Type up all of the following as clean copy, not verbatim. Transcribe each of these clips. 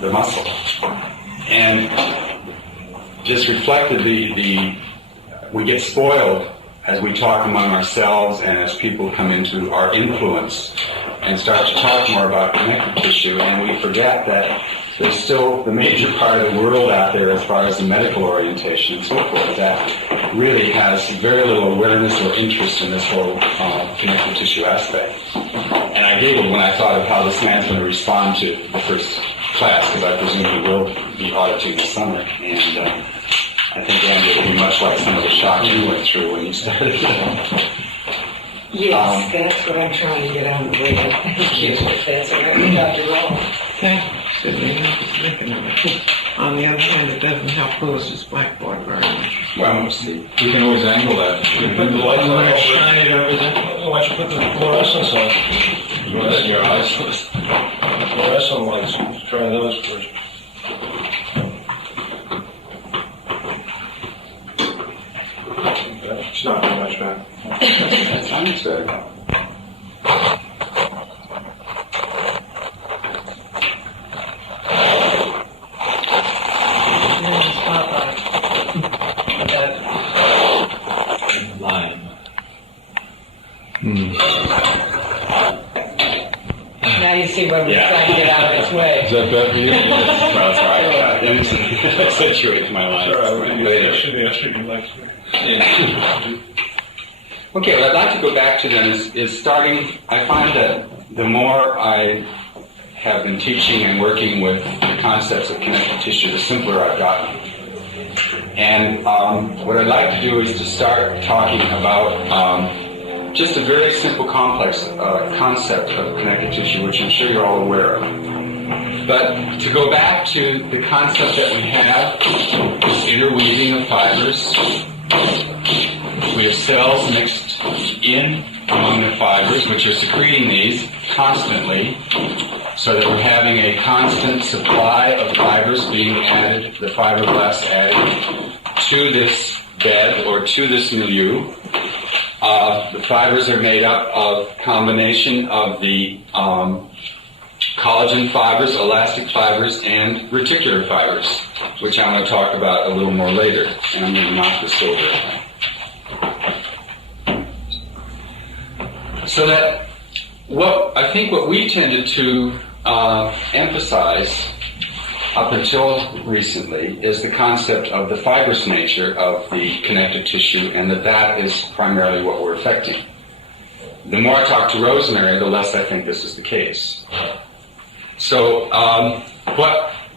the muscle. And just reflected we get spoiled as we talk among ourselves and as people come into our influence and start to talk more about connective tissue, and we forget that there's still the major part of the world out there as far as the medical orientation and so forth that really has very little awareness or interest in this whole connective tissue aspect. And I giggled when I thought of how this man's going to respond to the first class, because I presume he will be auditing this summer. And I think Andy will be much like some of the shock you went through when you started. Yes, that's what I'm trying to get out of the way. Thank you. That's all right, Dr. Roll. Thank you. Certainly helps us thinking of it. On the other hand, it doesn't help Lewis's blackboard very much. Well, we'll see. We can always angle that. You put the lights on over. Shine it over there. Why don't you put the fluorescence on? You want that in your eyes? Fluorescent lights. Try those first. It's not too much better. That's understood. Now you see why we're trying to get out of its way. Is that bad for you? Well, sorry. Accentuate my line. It should be extra next week. Okay, what I'd like to go back to then is starting, I find that the more I have been teaching and working with the concepts of connective tissue, the simpler I've gotten. And what I'd like to do is to start talking about just a very simple, complex concept of connective tissue, which I'm sure you're all aware of. But to go back to the concept that we have, this interweaving of fibers. We have cells mixed in among the fibers, which are secreting these constantly, so that we're having a constant supply of fibers being added, the fibroblasts added to this bed or to this milieu. The fibers are made up of combination of the collagen fibers, elastic fibers, and reticular fibers, which I'm going to talk about a little more later. And I'm going to knock this over. So that what we tended to emphasize up until recently is the concept of the fibrous nature of the connective tissue, and that is primarily what we're affecting. The more I talk to Rosemary, the less I think this is the case. So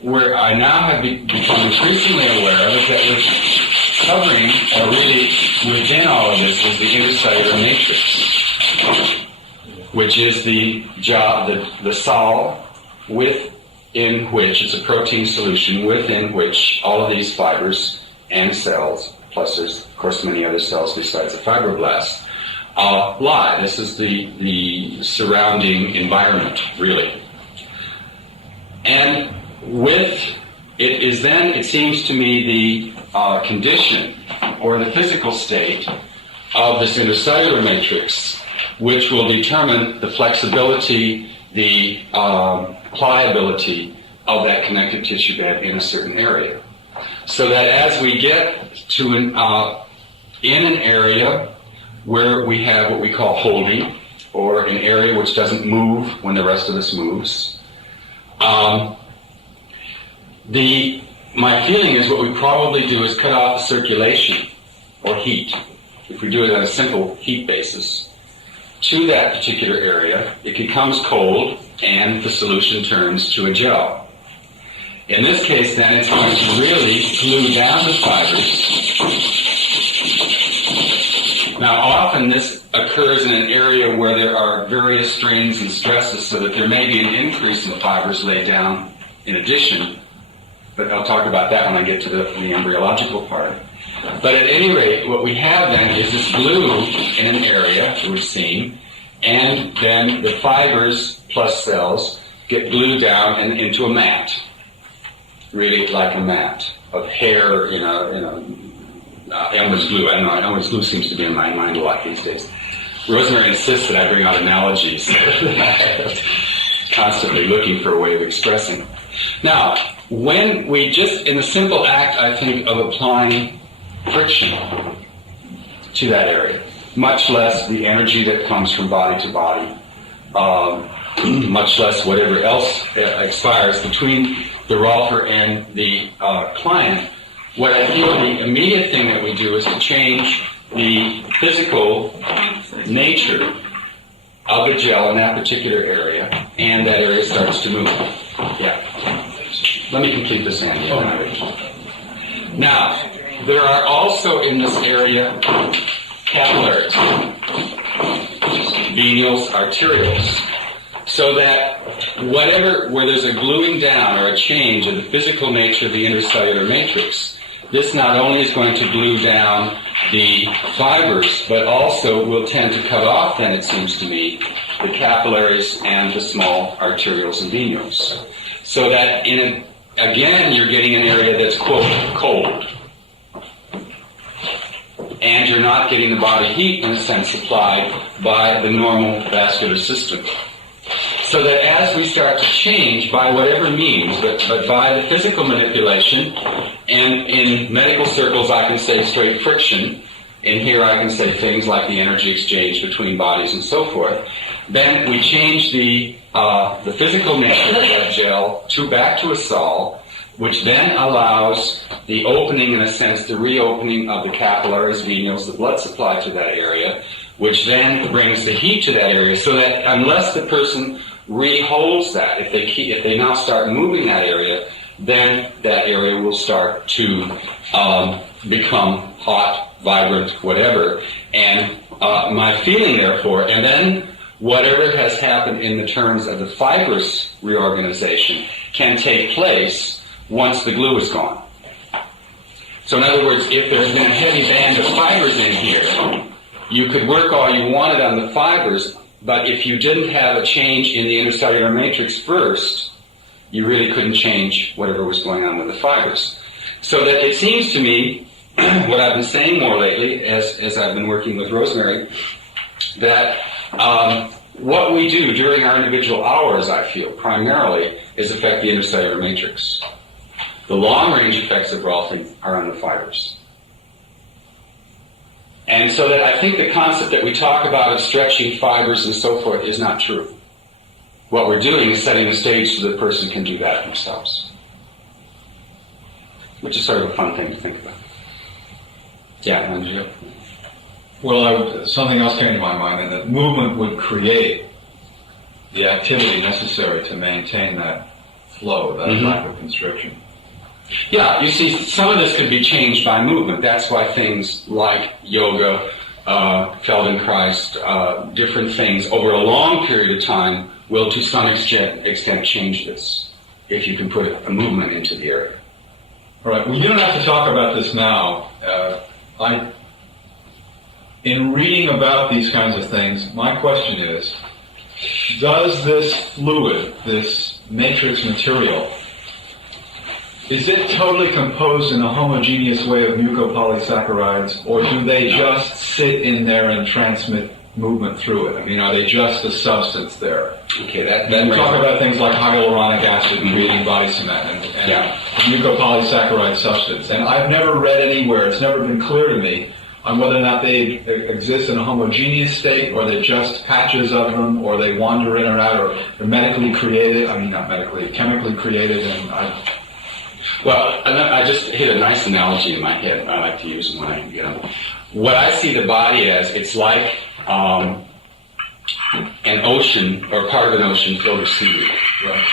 where I now have become increasingly aware of is that we're covering, or really within all of this, is the intercellular matrix, which is the sol within which, it's a protein solution within which all of these fibers and cells, plus there's of course many other cells besides the fibroblasts, lie. This is the surrounding environment, really. And with it is then, it seems to me, the condition or the physical state of this intercellular matrix, which will determine the flexibility, the pliability of that connective tissue bed in a certain area. So that as we get to in an area where we have what we call holding, or an area which doesn't move when the rest of us moves, my feeling is what we probably do is cut off circulation or heat, if we do it on a simple heat basis, to that particular area. It becomes cold and the solution turns to a gel. In this case, then, it's going to really glue down the fibers. Now, often this occurs in an area where there are various strains and stresses, so that there may be an increase in fibers laid down in addition, but I'll talk about that when I get to the embryological part. But at any rate, what we have then is this glue in an area that we've seen, and then the fibers plus cells get glued down and into a mat, really like a mat of hair, Elmer's glue. I don't know, Elmer's glue seems to be in my mind a lot these days. Rosemary insists that I bring out analogies. constantly looking for a way of expressing. Now, when we just, in the simple act, I think, of applying friction to that area, much less the energy that comes from body to body, much less whatever else expires between the rolfer and the client, what I feel the immediate thing that we do is to change the physical nature of the gel in that particular area, and that area starts to move. Yeah. Let me complete this, Andy. Now, there are also in this area capillaries, venials, arterioles, so that where there's a gluing down or a change of the physical nature of the intercellular matrix, this not only is going to glue down the fibers, but also will tend to cut off, then it seems to me, the capillaries and the small arterioles and venials. So that, again, you're getting an area that's, quote, cold. And you're not getting the body heat, in a sense, supplied by the normal vascular system. So that as we start to change, by whatever means, but by the physical manipulation, and in medical circles I can say straight friction, in here I can say things like the energy exchange between bodies and so forth, then we change the physical nature of that gel back to a sol, which then allows the opening, in a sense, the reopening of the capillaries, venials, the blood supply to that area, which then brings the heat to that area, so that unless the person reholds that, if they now start moving that area, then that area will start to become hot, vibrant, whatever. And my feeling, therefore, and then whatever has happened in the terms of the fibrous reorganization can take place once the glue is gone. So in other words, if there's been a heavy band of fibers in here, you could work all you wanted on the fibers, but if you didn't have a change in the intercellular matrix first, you really couldn't change whatever was going on with the fibers. So that it seems to me, what I've been saying more lately, as I've been working with Rosemary, that what we do during our individual hours, I feel, primarily, is affect the intercellular matrix. The long-range effects of rolfing are on the fibers. And so that I think the concept that we talk about of stretching fibers and so forth is not true. What we're doing is setting the stage so the person can do that themselves. Which is sort of a fun thing to think about. Yeah, Andrea? Well, something else came to my mind, and that movement would create the activity necessary to maintain that flow, that lack of constriction. Yeah, you see, some of this could be changed by movement. That's why things like yoga, Feldenkrais, different things over a long period of time will to some extent change this, if you can put a movement into the area. All right, well, you don't have to talk about this now. In reading about these kinds of things, my question is, does this fluid, this matrix material, is it totally composed in a homogeneous way of mucopolysaccharides, or do they just sit in there and transmit movement through it? I mean, are they just a substance there? Okay, that we talk about things like hyaluronic acid creating body cement and mucopolysaccharide substance. And I've never read anywhere, it's never been clear to me, on whether or not they exist in a homogeneous state, or they're just patches of them, or they wander in or out, or they're medically created, chemically created, and Well, I just hit a nice analogy in my head I like to use when what I see the body as, it's like an ocean, or part of an ocean filled with seaweed. Right?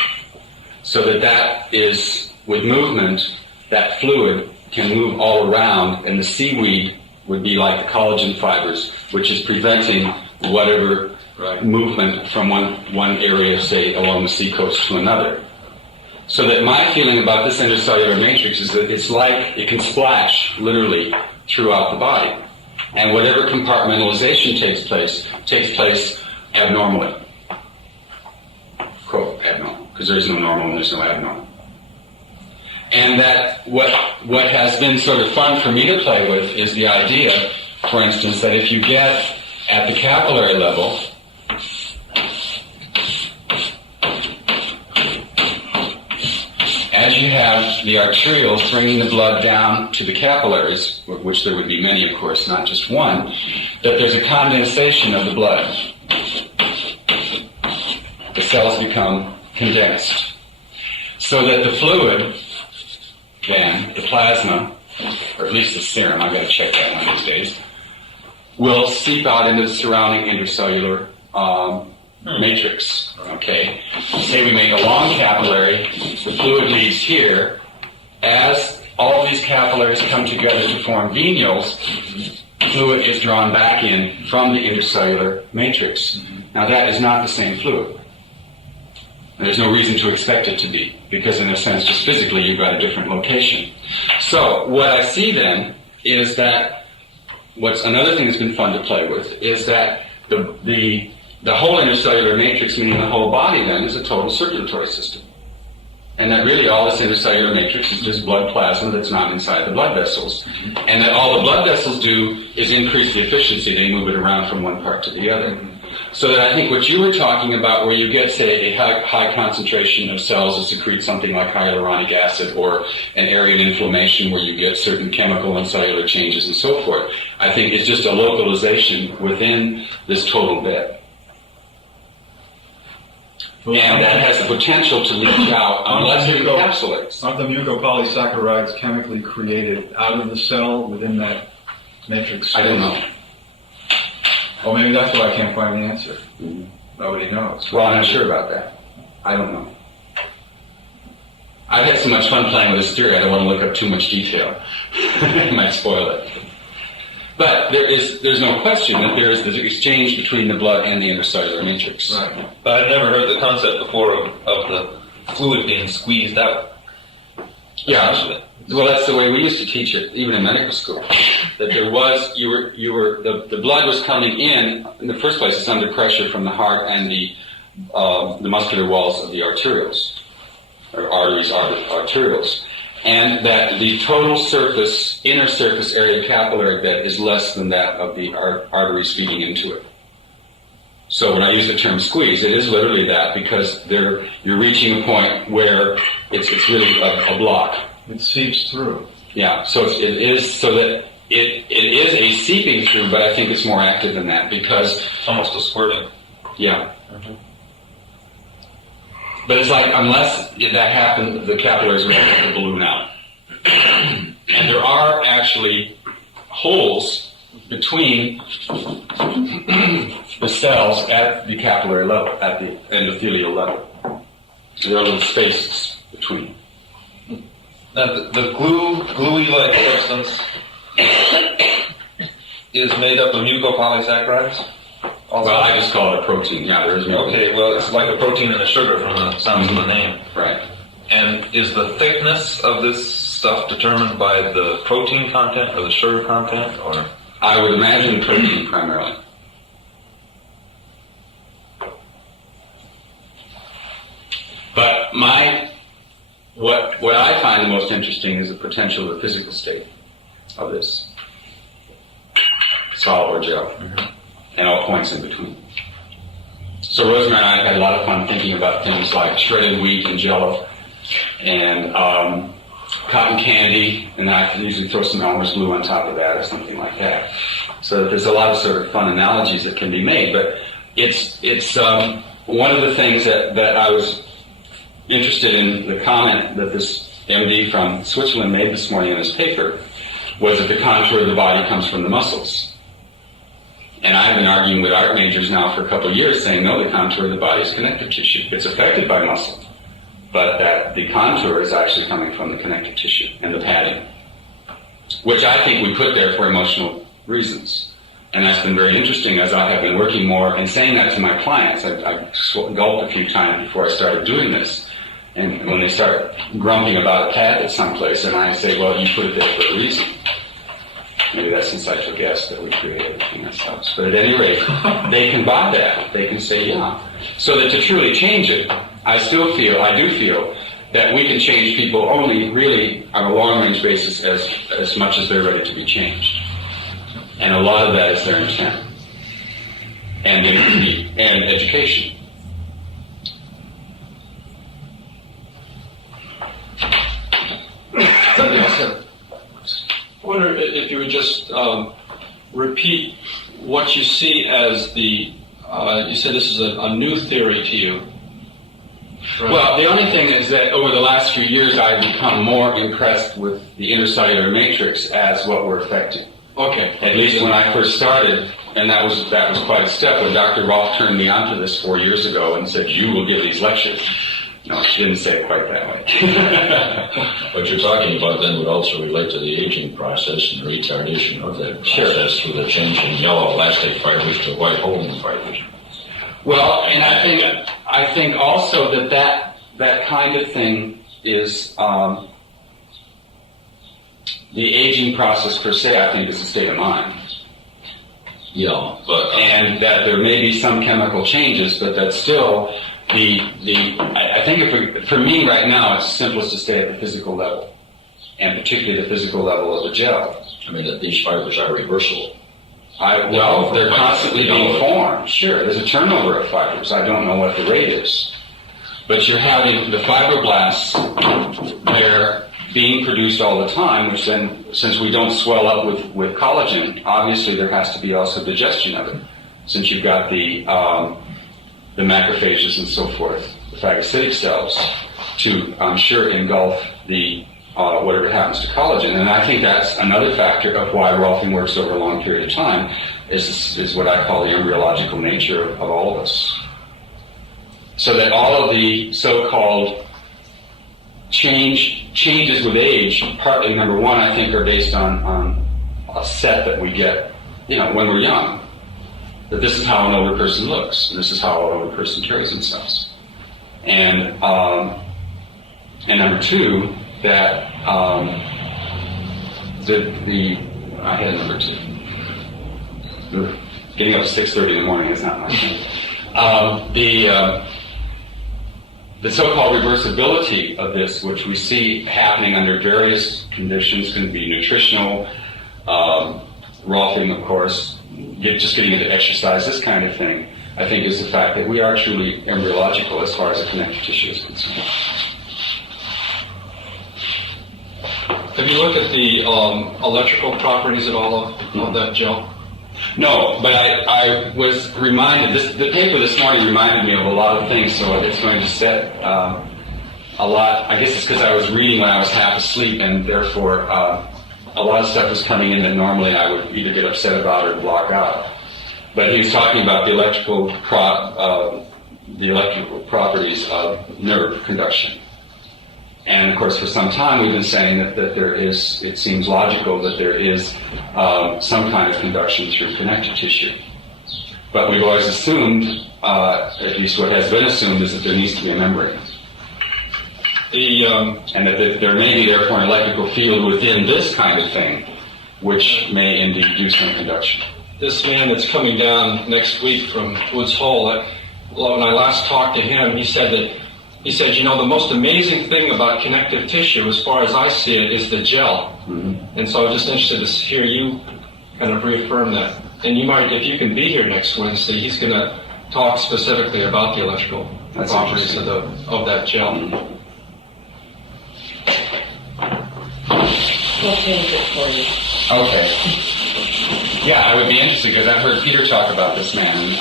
So that is, with movement, that fluid can move all around, and the seaweed would be like the collagen fibers, which is preventing whatever movement from one area, say, along the seacoast to another. So that my feeling about this intercellular matrix is that it's like it can splash, literally, throughout the body. And whatever compartmentalization takes place abnormally. Quote, abnormal, because there's no normal and there's no abnormal. And that what has been sort of fun for me to play with is the idea, for instance, that if you get at the capillary level, as you have the arterioles bringing the blood down to the capillaries, which there would be many, of course, not just one, that there's a condensation of the blood. The cells become condensed. So that the fluid, then, the plasma, or at least the serum, I've got to check that one these days, will seep out into the surrounding intercellular matrix. Okay? Say we make a long capillary, the fluid leaves here. As all these capillaries come together to form venules, fluid is drawn back in from the intercellular matrix. Now that is not the same fluid. There's no reason to expect it to be, because in a sense, just physically, you've got a different location. So what I see then is that what's another thing that's been fun to play with is that the whole intercellular matrix, meaning the whole body, then is a total circulatory system. And that really all this intercellular matrix is just blood plasma that's not inside the blood vessels. And that all the blood vessels do is increase the efficiency. They move it around from one part to the other. So that I think what you were talking about, where you get, say, a high concentration of cells that secrete something like hyaluronic acid, or an area of inflammation where you get certain chemical and cellular changes and so forth, I think it's just a localization within this total bed. And that has the potential to leak out unless it encapsulates. Aren't the mucopolysaccharides chemically created out of the cell within that matrix? I don't know. Well, maybe that's why I can't find the answer. Nobody knows. Well, I'm not sure about that. I don't know. I've had so much fun playing with this theory, I don't want to look up too much detail. It might spoil it. But there's no question that there is this exchange between the blood and the intercellular matrix. Right. But I'd never heard the concept before of the fluid being squeezed out. Yeah. Well, that's the way we used to teach it, even in medical school. That there was, the blood was coming in the first place, it's under pressure from the heart and the muscular walls of the arterioles, or arteries, arterioles. And that the total surface, inner surface area capillary bed is less than that of the arteries feeding into it. So when I use the term squeeze, it is literally that, because you're reaching a point where it's really a block. It seeps through. Yeah, so it is so that it is a seeping through, but I think it's more active than that, because It's almost a squirting. yeah. But it's like, unless that happened, the capillaries would have to balloon out. And there are actually holes between the cells at the capillary level, at the endothelial level. There are little spaces between. Now, the gluey-like substance is made up of mucopolysaccharides? Well, I just call it a protein. Yeah, there is no. Okay, well, it's like a protein and a sugar from the sounds of the name. Right. And is the thickness of this stuff determined by the protein content or the sugar content, or? I would imagine protein primarily. But what I find the most interesting is the potential of the physical state of this, solid or gel, and all points in between. So Rosemary and I have had a lot of fun thinking about things like shredded wheat and jello, and cotton candy, and I can usually throw some Elmer's glue on top of that or something like that. So there's a lot of sort of fun analogies that can be made, but it's one of the things that I was interested in, the comment that this MD from Switzerland made this morning in his paper, was that the contour of the body comes from the muscles. And I've been arguing with art majors now for a couple of years, saying, no, the contour of the body is connective tissue. It's affected by muscle, but that the contour is actually coming from the connective tissue and the padding, which I think we put there for emotional reasons. And that's been very interesting as I have been working more and saying that to my clients. I gulped a few times before I started doing this. And when they start grumping about a pad at someplace, and I say, well, you put it there for a reason. Maybe that's since I took S that we create everything ourselves. But at any rate, they can buy that. They can say, yeah. So that to truly change it, I do feel that we can change people only really on a long-range basis as much as they're ready to be changed. And a lot of that is their intent. And education. ahead. I wonder if you would just repeat what you see as the, you said this is a new theory to you. Well, the only thing is that over the last few years, I've become more impressed with the intercellular matrix as what we're affecting. Okay. At least when I first started, and that was quite a step. When Dr. Rolfe turned me onto this 4 years ago and said, "You will give these lectures." No, she didn't say it quite that way. What you're talking about then would also relate to the aging process and the retardation of that process through the change from yellow elastic fibers to white holding fibers. Well, and I think also that kind of thing is the aging process per se. I think is a state of mind, Yeah, but and that there may be some chemical changes, but that still I think for me right now it's simplest to stay at the physical level, and particularly the physical level of the gel. I mean that these fibers are reversible. They're constantly being formed. Sure, there's a turnover of fibers. I don't know what the rate is. But you're having the fibroblasts, they're being produced all the time, which then, since we don't swell up with collagen, obviously there has to be also digestion of it. Since you've got the macrophages and so forth, the phagocytic cells, to, I'm sure, engulf the whatever happens to collagen. And I think that's another factor of why Rolfing works over a long period of time, is what I call the embryological nature of all of us. So that all of the so-called changes with age, partly, number one, I think are based on a set that we get, when we're young. That this is how an older person looks, and this is how an older person carries themselves. And number two, that I had number two. Getting up at 6:30 in the morning is not my thing. The so-called reversibility of this, which we see happening under various conditions, can be nutritional, Rolfing, of course, just getting into exercise, this kind of thing, I think is the fact that we are truly embryological as far as the connective tissue is concerned. Have you looked at the electrical properties at all of that gel? No, but I was reminded, the paper this morning reminded me of a lot of things, so it's going to set a lot. I guess it's because I was reading when I was half asleep, and therefore a lot of stuff was coming in that normally I would either get upset about or block out. But he was talking about the electrical properties of nerve conduction. And of course, for some time we've been saying that there is, it seems logical that there is some kind of conduction through connective tissue. But we've always assumed, at least what has been assumed, is that there needs to be a membrane. And that there may be therefore an electrical field within this kind of thing, which may indeed do some conduction. This man that's coming down next week from Woods Hole, when I last talked to him, he said, the most amazing thing about connective tissue, as far as I see it, is the gel. Mm-hmm. And so I was just interested to hear you kind of reaffirm that. And you might, if you can be here next Wednesday, he's going to talk specifically about the electrical properties of that gel. Mm-hmm. We'll change it for you. Okay. Yeah, I would be interested because I've heard Peter talk about this man.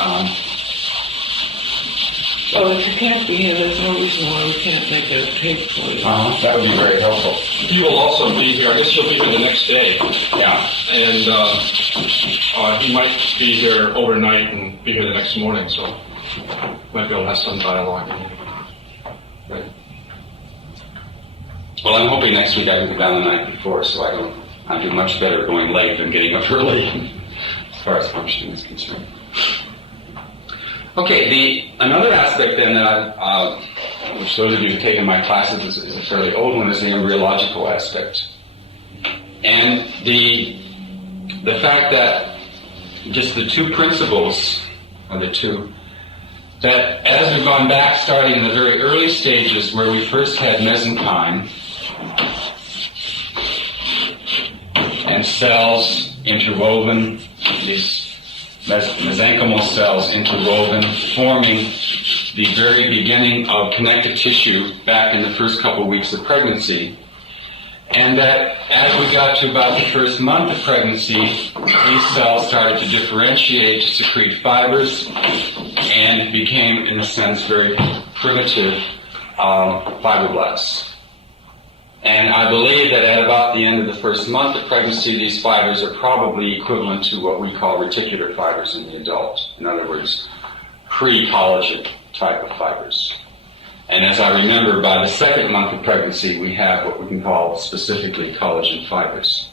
Well, if you can't be here, there's no reason why we can't make a tape for you. That would be very helpful. He will also be here. I guess he'll be here the next day. Yeah. And he might be here overnight and be here the next morning, so might be able to have some dialogue. Right. Well, I'm hoping next week I can be down the night before, so I do much better going late than getting up early, as far as functioning is concerned. Okay, another aspect then that which those of you who've taken my classes is a fairly old one, is the embryological aspect. And the fact that just the two principles, or the two, that as we've gone back, starting in the very early stages where we first had mesenchyme and cells interwoven, these mesenchymal cells interwoven, forming the very beginning of connective tissue back in the first couple of weeks of pregnancy. And that as we got to about the first month of pregnancy, these cells started to differentiate to secrete fibers and became, in a sense, very primitive fibroblasts. And I believe that at about the end of the first month of pregnancy, these fibers are probably equivalent to what we call reticular fibers in the adult. In other words, pre-collagen type of fibers. And as I remember, by the second month of pregnancy, we have what we can call specifically collagen fibers.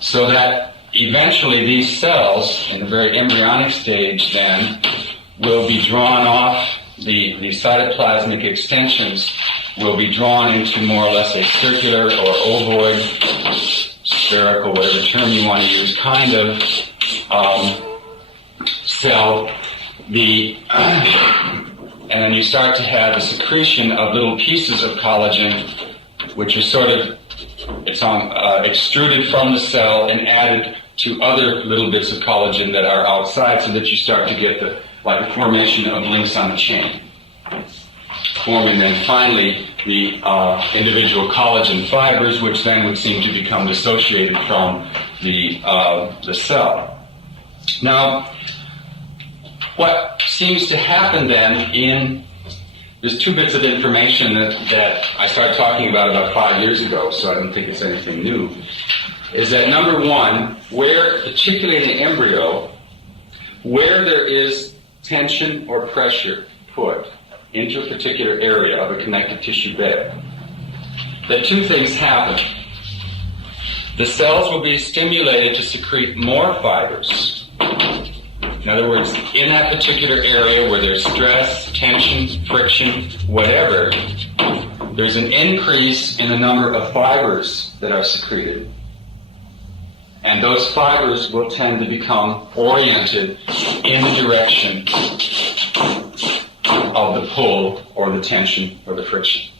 So that eventually these cells, in the very embryonic stage then, will be drawn off, the cytoplasmic extensions will be drawn into more or less a circular or ovoid, spherical, whatever term you want to use, kind of cell. And then you start to have a secretion of little pieces of collagen, which are sort of extruded from the cell and added to other little bits of collagen that are outside, so that you start to get like a formation of links on a chain, forming then finally the individual collagen fibers, which then would seem to become dissociated from the cell. Now, what seems to happen then there's two bits of information that I started talking about 5 years ago, so I don't think it's anything new, is that number one, particularly in the embryo, where there is tension or pressure put into a particular area of a connective tissue bed, that two things happen. The cells will be stimulated to secrete more fibers. In other words, in that particular area where there's stress, tension, friction, whatever, there's an increase in the number of fibers that are secreted. And those fibers will tend to become oriented in the direction of the pull or the tension or the friction.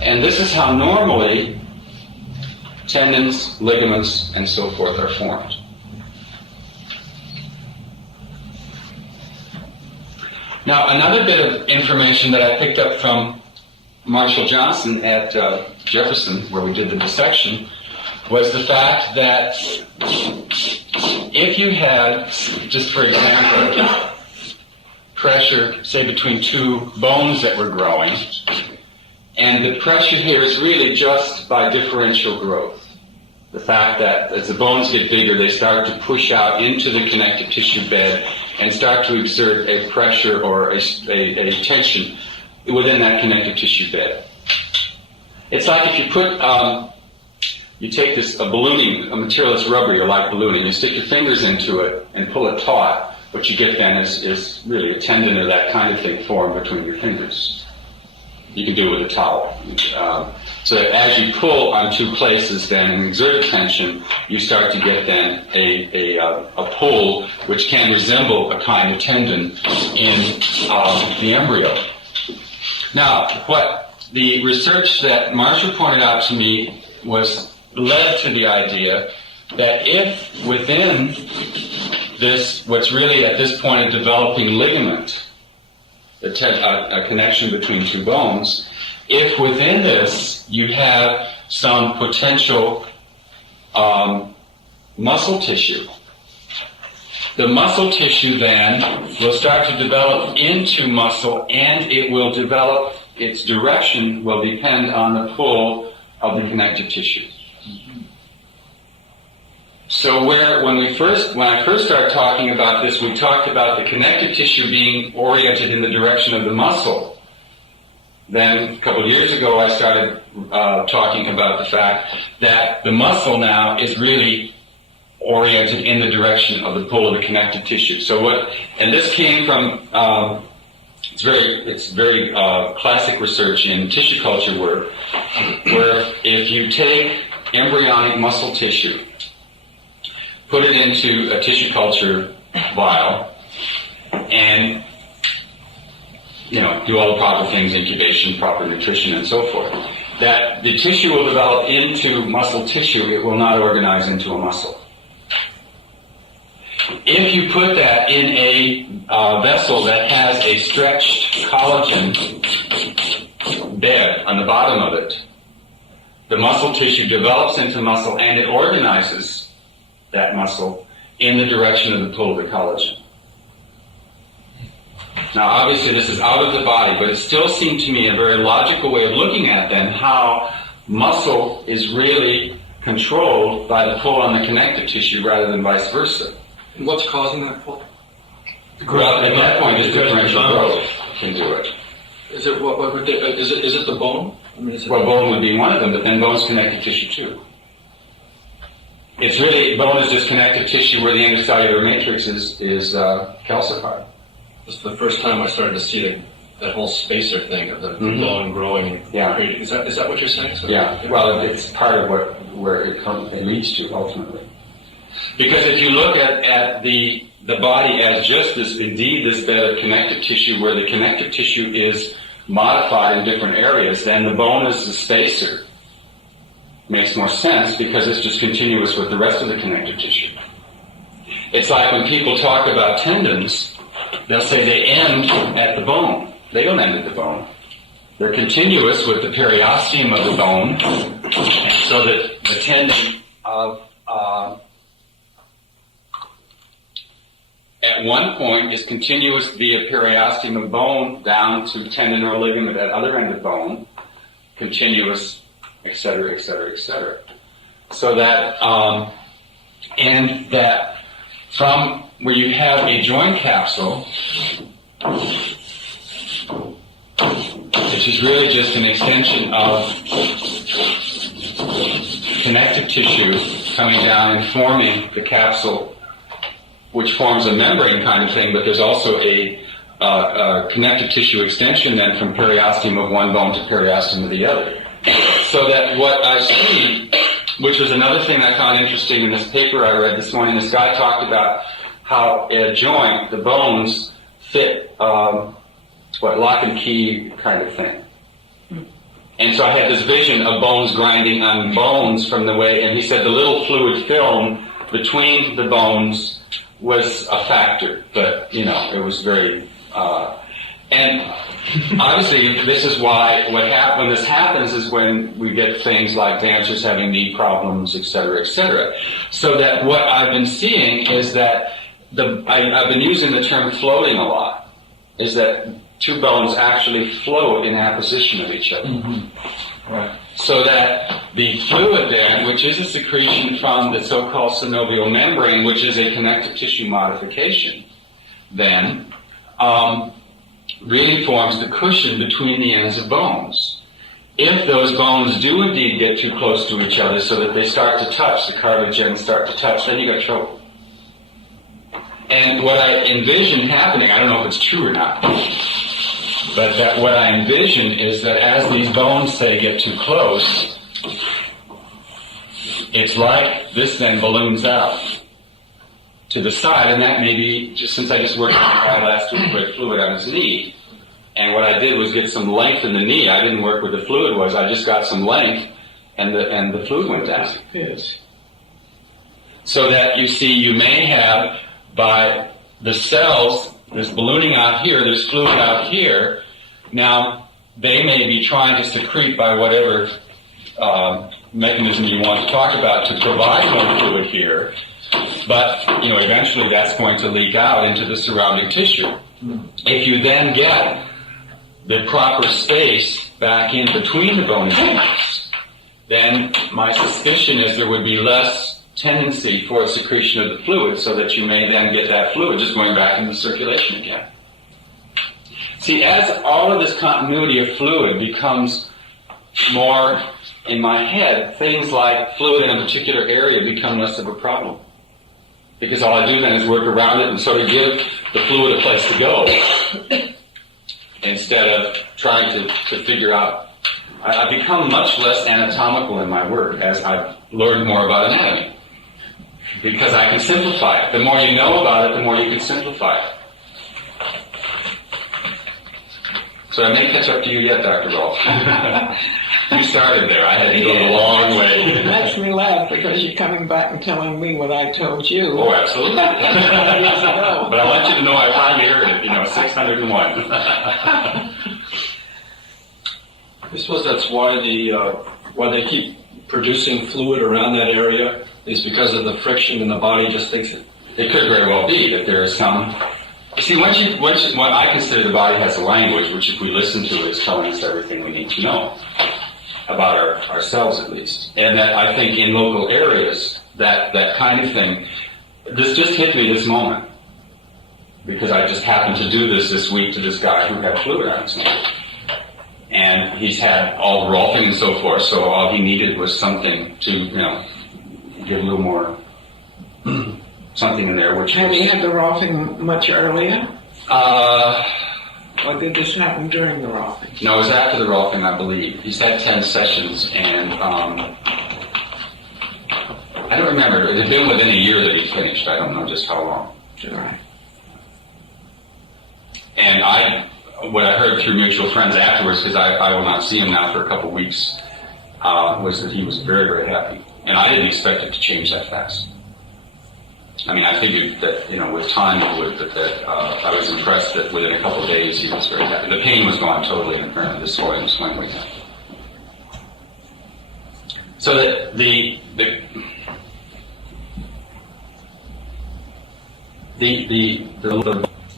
And this is how normally tendons, ligaments, and so forth are formed. Now, another bit of information that I picked up from Marshall Johnson at Jefferson, where we did the dissection, was the fact that if you had, just for example, pressure, say between two bones that were growing, and the pressure here is really just by differential growth. The fact that as the bones get bigger, they start to push out into the connective tissue bed and start to exert a pressure or a tension within that connective tissue bed. It's like if you put, you take a material that's rubbery or like ballooning, you stick your fingers into it and pull it taut. What you get then is really a tendon or that kind of thing formed between your fingers. You can do it with a towel. So that as you pull on two places then and exert a tension, you start to get then a pull which can resemble a kind of tendon in the embryo. Now, what the research that Marshall pointed out to me led to the idea that if within this, what's really at this point a developing ligament, a connection between two bones, if within this you have some potential muscle tissue, the muscle tissue then will start to develop into muscle, and it will develop, its direction will depend on the pull of the connective tissue. So when I first started talking about this, we talked about the connective tissue being oriented in the direction of the muscle. Then a couple of years ago, I started talking about the fact that the muscle now is really oriented in the direction of the pull of the connective tissue. And this came from it's very classic research in tissue culture work, where if you take embryonic muscle tissue, put it into a tissue culture vial, and do all the proper things, incubation, proper nutrition, and so forth, that the tissue will develop into muscle tissue. It will not organize into a muscle. If you put that in a vessel that has a stretched collagen bed on the bottom of it, the muscle tissue develops into muscle and it organizes that muscle in the direction of the pull of the collagen. Now obviously this is out of the body, but it still seemed to me a very logical way of looking at then how muscle is really controlled by the pull on the connective tissue rather than vice versa. And what's causing that pull? Well, at that point, it's differential growth can do it. Is it what would they, is it the bone? I mean, is it Well, bone would be one of them, but then bone's connective tissue too. It's really, bone is just connective tissue where the endocellular matrix is calcified. This is the first time I started to see that whole spacer thing of the bone growing. Yeah. Is that what you're saying? So, Yeah, well, it's part of where it leads to ultimately. Because if you look at the body as just this bed of connective tissue where the connective tissue is modified in different areas, then the bone is the spacer. Makes more sense because it's just continuous with the rest of the connective tissue. It's like when people talk about tendons, they'll say they end at the bone. They don't end at the bone. They're continuous with the periosteum of the bone, so that the tendon of at one point is continuous via periosteum of bone down to tendon or ligament at other end of bone, continuous, etc., etc., etc. So that, and that from where you have a joint capsule, which is really just an extension of connective tissue coming down and forming the capsule, which forms a membrane kind of thing, but there's also a connective tissue extension then from periosteum of one bone to periosteum of the other. So that what I see, which was another thing I found interesting in this paper I read this morning, this guy talked about how a joint, the bones, fit lock and key kind of thing. And so I had this vision of bones grinding on bones from the way, and he said the little fluid film between the bones was a factor, but, it was very, and obviously this is why when this happens is when we get things like dancers having knee problems, et cetera, et cetera. So that what I've been seeing is that I've been using the term floating a lot, is that two bones actually float in apposition of each other. Mm-hmm. Right. So that the fluid then, which is a secretion from the so-called synovial membrane, which is a connective tissue modification, then really forms the cushion between the ends of bones. If those bones do indeed get too close to each other so that they start to touch, the cartilage ends start to touch, then you got trouble. And what I envision happening, I don't know if it's true or not, but that what I envision is that as these bones, say, get too close, it's like this then balloons out to the side, and that may be, just since I just worked with the guy last week with fluid on his knee, and what I did was get some length in the knee. I didn't work where the fluid was, I just got some length, and the fluid went down. Yes. So that you see, you may have, by the cells, there's ballooning out here, there's fluid out here. Now, they may be trying to secrete by whatever mechanism you want to talk about to provide more fluid here. But, eventually that's going to leak out into the surrounding tissue. If you then get the proper space back in between the bone joints, then my suspicion is there would be less tendency for secretion of the fluid, so that you may then get that fluid just going back into circulation again. See, as all of this continuity of fluid becomes more in my head, things like fluid in a particular area become less of a problem. Because all I do then is work around it and sort of give the fluid a place to go instead of trying to figure out. I've become much less anatomical in my work as I've learned more about anatomy. Because I can simplify it. The more you know about it, the more you can simplify it. So I may catch up to you yet, Dr. Rolf. You started there. I had to go a long way. It makes me laugh because you're coming back and telling me what I told you. Oh, absolutely. But Years ago. I want you to know I finally heard it, 601. I suppose that's why why they keep producing fluid around that area is because of the friction, and the body just thinks it. It could very well be that there is some. You see, once what I consider the body has a language, which if we listen to is telling us everything we need to know about ourselves at least. And that I think in local areas, that kind of thing, this just hit me this moment. Because I just happened to do this week to this guy who had fluid on his nose. And he's had all the rolfing and so forth, so all he needed was something to, give a little more something in there. Which Have you had the roughing much earlier? Or did this happen during the roughing? No, it was after the rolfing, I believe. He's had 10 sessions, and I don't remember. It had been within a year that he finished. I don't know just how long. Right. And what I heard through mutual friends afterwards, because I will not see him now for a couple of weeks, was that he was very, very happy. And I didn't expect it to change that fast. I mean, I figured that, with time it would, but I was impressed that within a couple of days he was very happy. The pain was gone totally, and apparently the swelling was going away. So that the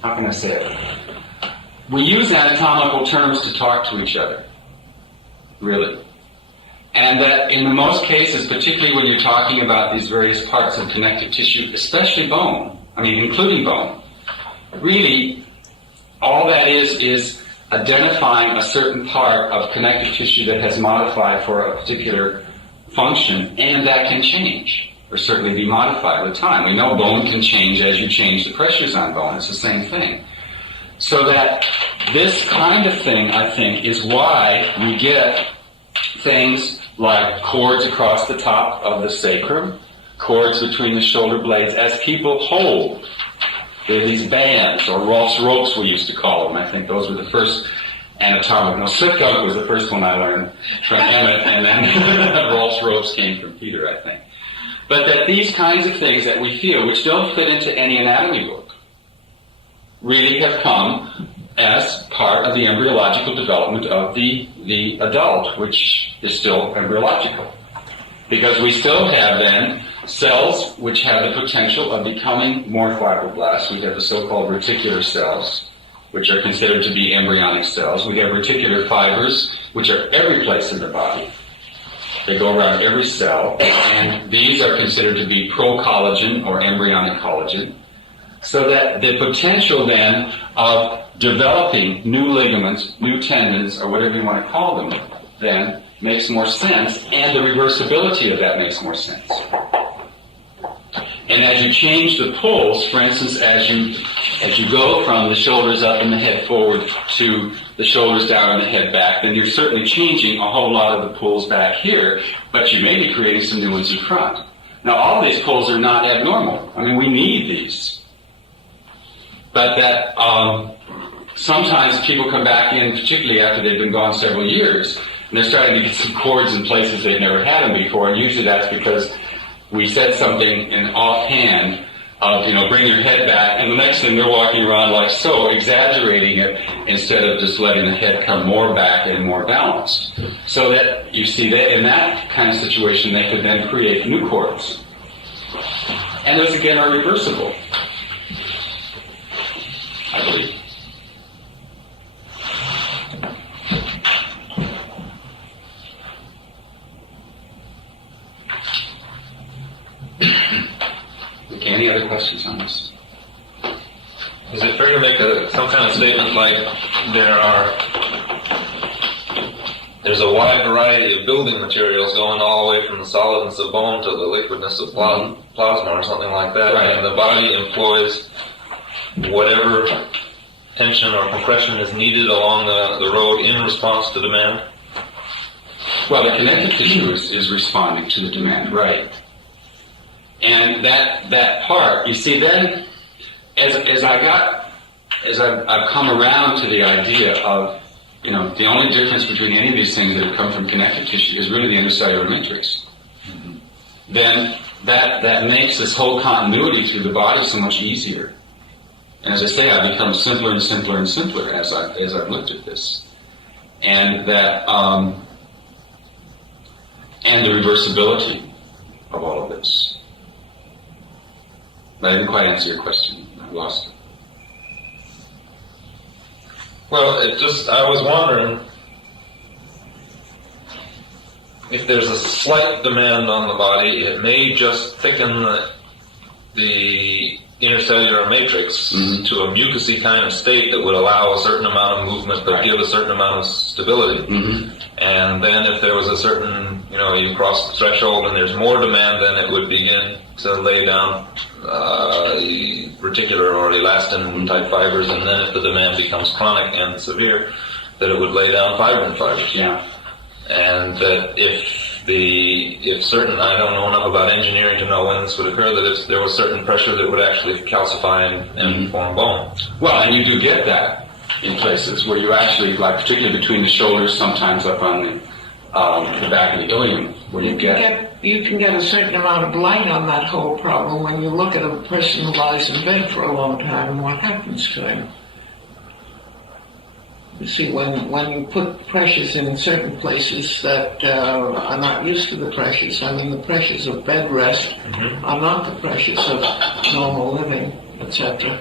how can I say it? We use anatomical terms to talk to each other, really. And that in the most cases, particularly when you're talking about these various parts of connective tissue, especially bone, including bone, really, all that is identifying a certain part of connective tissue that has modified for a particular function, and that can change, or certainly be modified with time. We know bone can change as you change the pressures on bone. It's the same thing. So that this kind of thing, I think, is why we get things like cords across the top of the sacrum, cords between the shoulder blades, as people hold. There are these bands, or Ross ropes we used to call them. I think those were the first anatomical. No, slip gunk was the first one I learned from Emmett, and then Ross ropes came from Peter, I think. But that these kinds of things that we feel, which don't fit into any anatomy book, really have come as part of the embryological development of the adult, which is still embryological. Because we still have then cells which have the potential of becoming more fibroblasts. We have the so-called reticular cells, which are considered to be embryonic cells. We have reticular fibers, which are every place in the body. They go around every cell, and these are considered to be pro-collagen or embryonic collagen. So that the potential then of developing new ligaments, new tendons, or whatever you want to call them, then makes more sense, and the reversibility of that makes more sense. And as you change the pulls, for instance, as you go from the shoulders up and the head forward to the shoulders down and the head back, then you're certainly changing a whole lot of the pulls back here, but you may be creating some new ones in front. Now, all these pulls are not abnormal. We need these. But that sometimes people come back in, particularly after they've been gone several years, and they're starting to get some cords in places they've never had them before, and usually that's because we said something in offhand of, bring your head back, and the next thing they're walking around like so, exaggerating it instead of just letting the head come more back and more balanced. So that you see that in that kind of situation, they could then create new cords. And those again are reversible, I believe. Okay, any other questions on this? Is it fair to make some kind of statement like there's a wide variety of building materials going all the way from the solidness of bone to the liquidness of plasma or something like that, right. And the body employs whatever tension or compression is needed along the road in response to demand? Well, the connective tissue is responding to the demand, right. And that part, you see, then as I've come around to the idea of the only difference between any of these things that have come from connective tissue is really the intercellular matrix. Then that makes this whole continuity through the body so much easier. And as I say, I've become simpler and simpler and simpler as I've looked at this. And that, and the reversibility of all of this. But I didn't quite answer your question. I lost it. Well, I was wondering if there's a slight demand on the body, it may just thicken the intercellular matrix to a mucousy kind of state that would allow a certain amount of movement but give a certain amount of stability. And then if there was a certain, you cross the threshold and there's more demand, then it would begin to lay down reticular or elastin type fibers, and then if the demand becomes chronic and severe, that it would lay down fibrin fibers. Yeah. And that if certain, I don't know enough about engineering to know when this would occur, that if there was certain pressure that would actually calcify and form bone. Well, and you do get that in places where you actually, like particularly between the shoulders, sometimes up on the back of the ilium, where you get... You can get a certain amount of light on that whole problem when you look at a person who lies in bed for a long time and what happens to him. You see, when you put pressures in certain places that are not used to the pressures, the pressures of bed rest are not the pressures of normal living, etc.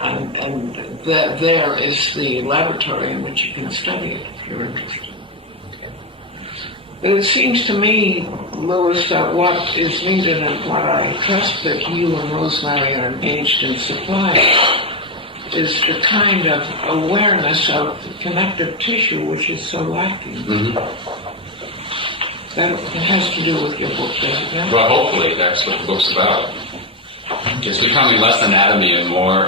And there is the laboratory in which you can study it if you're interested. But it seems to me, Lewis, that what is needed and what I trust that you and Rosemary are engaged in supplying is the kind of awareness of connective tissue which is so lacking. That has to do with your book, doesn't it? Well, hopefully that's what the book's about. It's becoming less anatomy and more...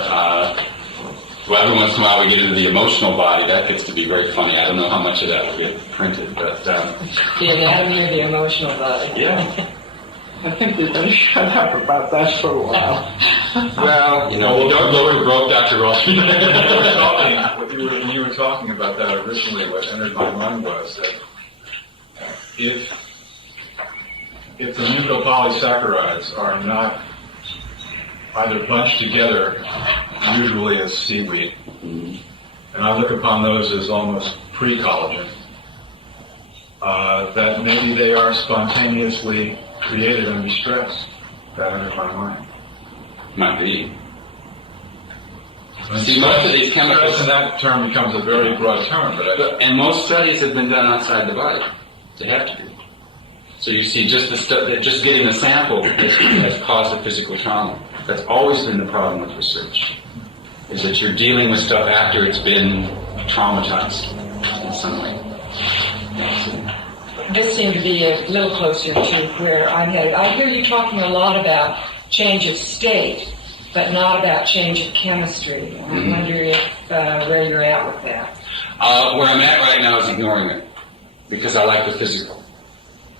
well, every once in a while we get into the emotional body. That gets to be very funny. I don't know how much of that will get printed, but... The anatomy of the emotional body. Yeah. I think we better shut up about that for a while. Well, we don't overbroke Dr. Rothman. When you were talking about that originally, what entered my mind was that if the mucopolysaccharides are not either bunched together, usually as seaweed, and I look upon those as almost pre-collagen, that maybe they are spontaneously created under stress. That entered my mind. Might be. See, most of these chemicals... Stress in that term becomes a very broad term, and most studies have been done outside the body. They have to be. So you see, just getting the sample has caused a physical trauma. That's always been the problem with research, is that you're dealing with stuff after it's been traumatized in some way. This seemed to be a little closer to where I'm headed. I hear you talking a lot about change of state, but not about change of chemistry. I wonder if where you're at with that. Where I'm at right now is ignoring it, because I like the physical.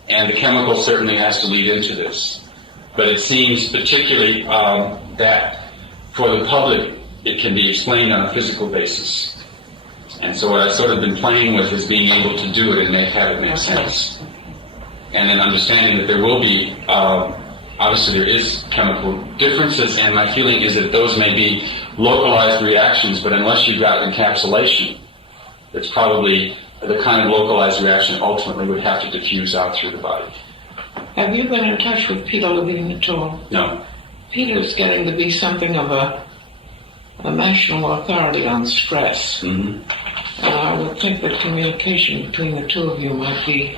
And the chemical certainly has to lead into this. But it seems particularly that for the public, it can be explained on a physical basis. And so what I've sort of been playing with is being able to do it and have it make sense. And then understanding that there will be, obviously there is chemical differences, and my feeling is that those may be localized reactions, but unless you've got encapsulation, it's probably the kind of localized reaction ultimately would have to diffuse out through the body. Have you been in touch with Peter Levine at all? No. Peter's getting to be something of a national authority on stress. And I would think that communication between the two of you might be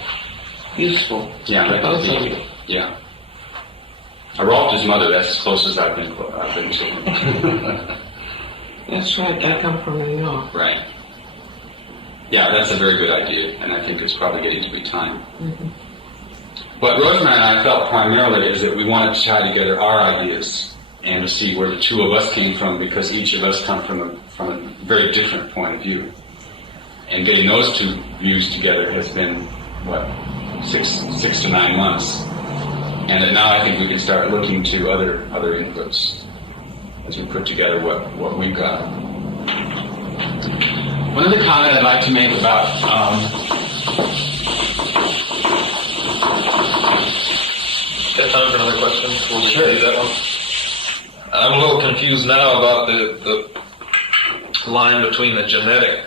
useful to both of you. Yeah. Rolf's mother, that's as close as I've been to. That's right, I come from New York. Right. Yeah, that's a very good idea, and I think it's probably getting to be time. What Rosemary and I felt primarily is that we wanted to tie together our ideas and to see where the two of us came from, because each of us come from a very different point of view. And getting those two views together has been, 6 to 9 months. And that now I think we can start looking to other inputs as we put together what we've got. One other comment I'd like to make about Got time for another question before we Sure. do that one? I'm a little confused now about the line between the genetic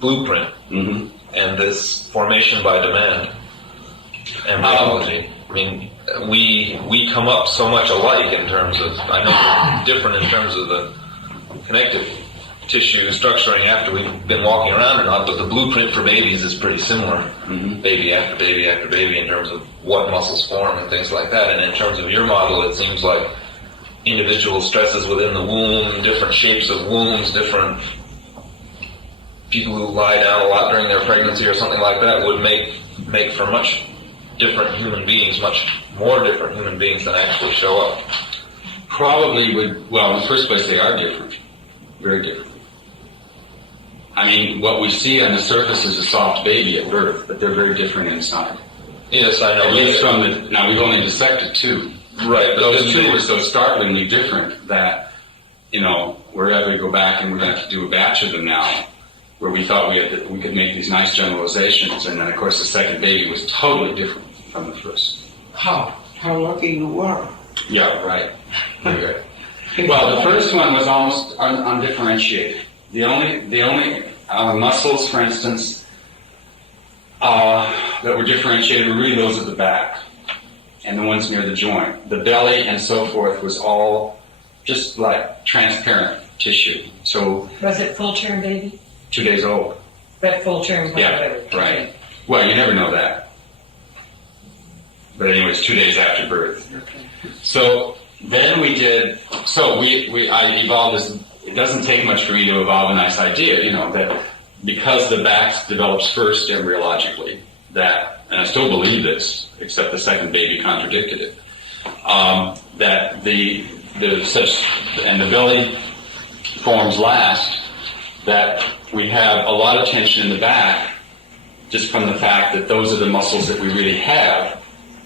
blueprint and this formation by demand embryology. I mean, we come up so much alike in terms of, I know we're different in terms of the connective tissue structuring after we've been walking around or not, but the blueprint for babies is pretty similar, baby after baby after baby, in terms of what muscles form and things like that. And in terms of your model, it seems like individual stresses within the womb, different shapes of wombs, different people who lie down a lot during their pregnancy or something like that would make for much different human beings, much more different human beings than actually show up. probably would, well, in the first place, they are different. Very different. I mean, what we see on the surface is a soft baby at birth, but they're very different inside. Yes, I know. At least from the, now we've only dissected two. Right, but Those two were so startlingly different that, you know, wherever we go back and we're going to have to do a batch of them now, where we thought we could make these nice generalizations, and then of course the second baby was totally different from the first. How lucky you were. Yeah, right. Very good. Well, the first one was almost undifferentiated. The only muscles, for instance, that were differentiated were really those at the back and the ones near the joint. The belly and so forth was all just like transparent tissue. So Was it full-term baby? 2 days old. But full-term, Yeah, whatever. right. Well, you never know that. But anyways, 2 days after birth. Okay. So then we did, I evolved this, it doesn't take much for me to evolve a nice idea, you know, that because the back develops first embryologically, that, and I still believe this, except the second baby contradicted it, that the belly forms last, that we have a lot of tension in the back, just from the fact that those are the muscles that we really have,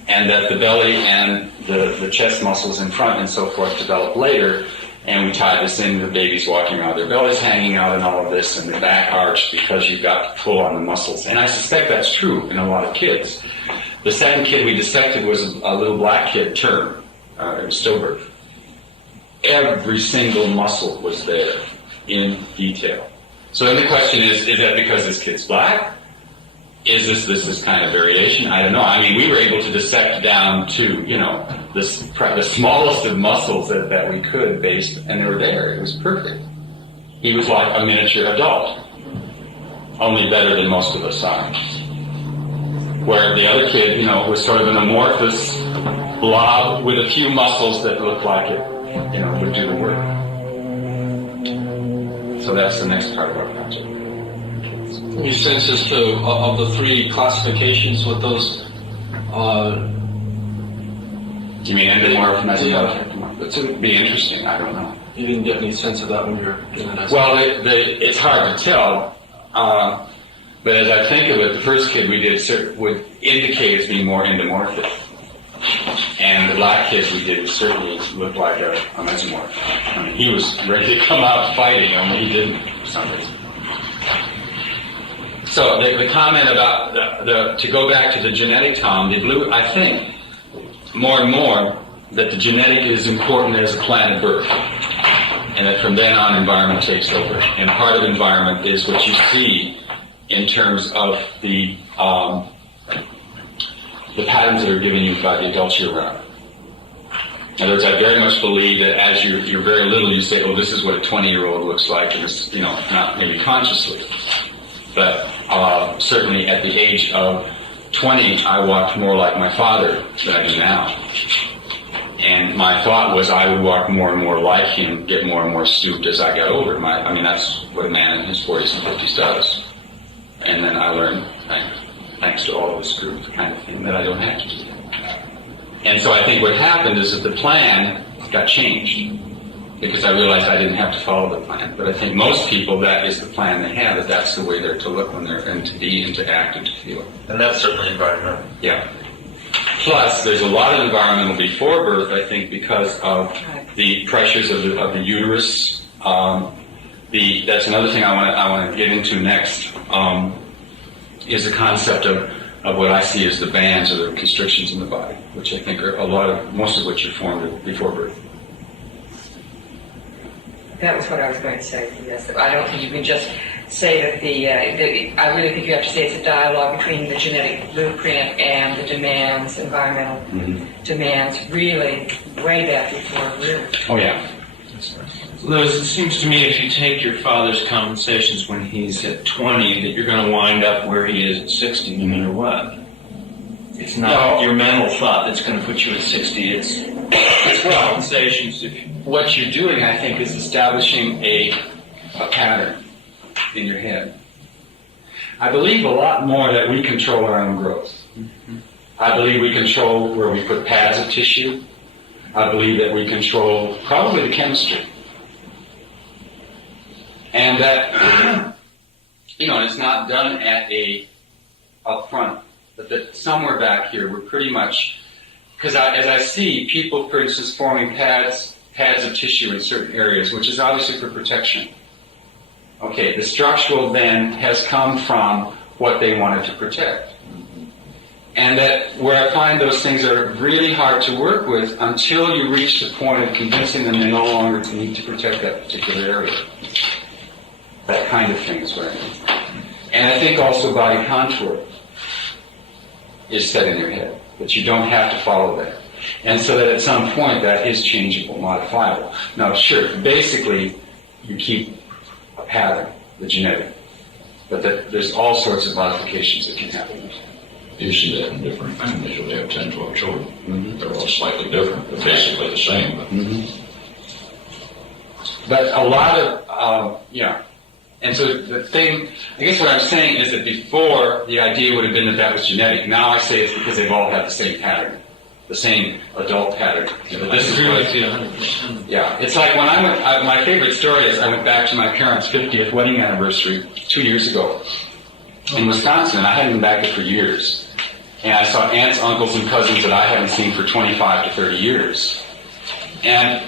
and that the belly and the chest muscles in front and so forth develop later, and we tie this in, the baby's walking around, their belly's hanging out and all of this, and the back arched because you've got to pull on the muscles. And I suspect that's true in a lot of kids. The second kid we dissected was a little black kid, term. It was stillbirth. Every single muscle was there in detail. So then the question is that because this kid's black? Is this kind of variation? I don't know. I mean, we were able to dissect down to, you know, the smallest of muscles that we could and they were there. It was perfect. He was like a miniature adult, only better than most of us are. Where the other kid, you know, was sort of an amorphous blob with a few muscles that looked like it, you know, would do the work. So that's the next part of our project. Any sense as to, of the three classifications, what those, You mean endomorph, mesomorph? Yeah. It would be interesting. I don't know. you didn't get any sense of that when you were doing that? Well, it's hard to tell. But as I think of it, the first kid we did would indicate as being more endomorphic. And the black kids we did certainly looked like a mesomorph. I mean, he was ready to come out fighting, only he didn't for some reason. So the comment about to go back to the genetic, Tom, I think more and more that the genetic is important as a plan of birth, and that from then on environment takes over. And part of environment is what you see in terms of the patterns that are given you by the adults you're around. In other words, I very much believe that as you're very little, you say, "Oh, this is what a 20-year-old looks like," and it's, you know, not maybe consciously, but certainly at the age of 20, I walked more like my father than I do now. And my thought was I would walk more and more like him, get more and more stooped as I got older. I mean, that's what a man in his 40s and 50s does. And then I learned, thanks to all of this group, the kind of thing that I don't have to do. And so I think what happened is that the plan got changed, because I realized I didn't have to follow the plan. But I think most people, that is the plan they have, that's the way they're to look when they're, and to be, and to act, and to feel. And that's certainly environmental. Yeah. Plus, there's a lot of environmental before birth, I think, because of the pressures of the uterus, that's another thing I want to get into next, is the concept of what I see as the bands or the constrictions in the body, which I think are most of which are formed before birth. That was what I was going to say. Yes, I don't think you can just say that I really think you have to say it's a dialogue between the genetic blueprint and the demands, environmental demands, really way back before birth. Oh yeah. Lewis, it seems to me if you take your father's conversations when he's at 20, that you're going to wind up where he is at 60, no matter what. It's not your mental thought that's going to put you at 60. It's conversations. What you're doing, I think, is establishing a pattern in your head. I believe a lot more that we control our own growth. I believe we control where we put pads of tissue. I believe that we control probably the chemistry. And that, it's not done up front, but that somewhere back here we're pretty much, because as I see people, for instance, forming pads of tissue in certain areas, which is obviously for protection. Okay, the structural then has come from what they wanted to protect. And that where I find those things are really hard to work with until you reach the point of convincing them they no longer need to protect that particular area. That kind of thing is where I am. And I think also body contour is set in your head, that you don't have to follow that. And so that at some point that is changeable, modifiable. Now sure, basically you keep a pattern, the genetic, but that there's all sorts of modifications that can happen. You see that in different families where they have 10, 12 children. They're all slightly different, but basically the same. But a lot of, and so the thing, I guess what I'm saying is that before the idea would have been that was genetic. Now I say it's because they've all had the same pattern, the same adult pattern. This is really 100%. Yeah, it's like when I went, my favorite story is I went back to my parents' 50th wedding anniversary 2 years ago in Wisconsin, and I hadn't been back there for years. And I saw aunts, uncles, and cousins that I hadn't seen for 25 to 30 years. And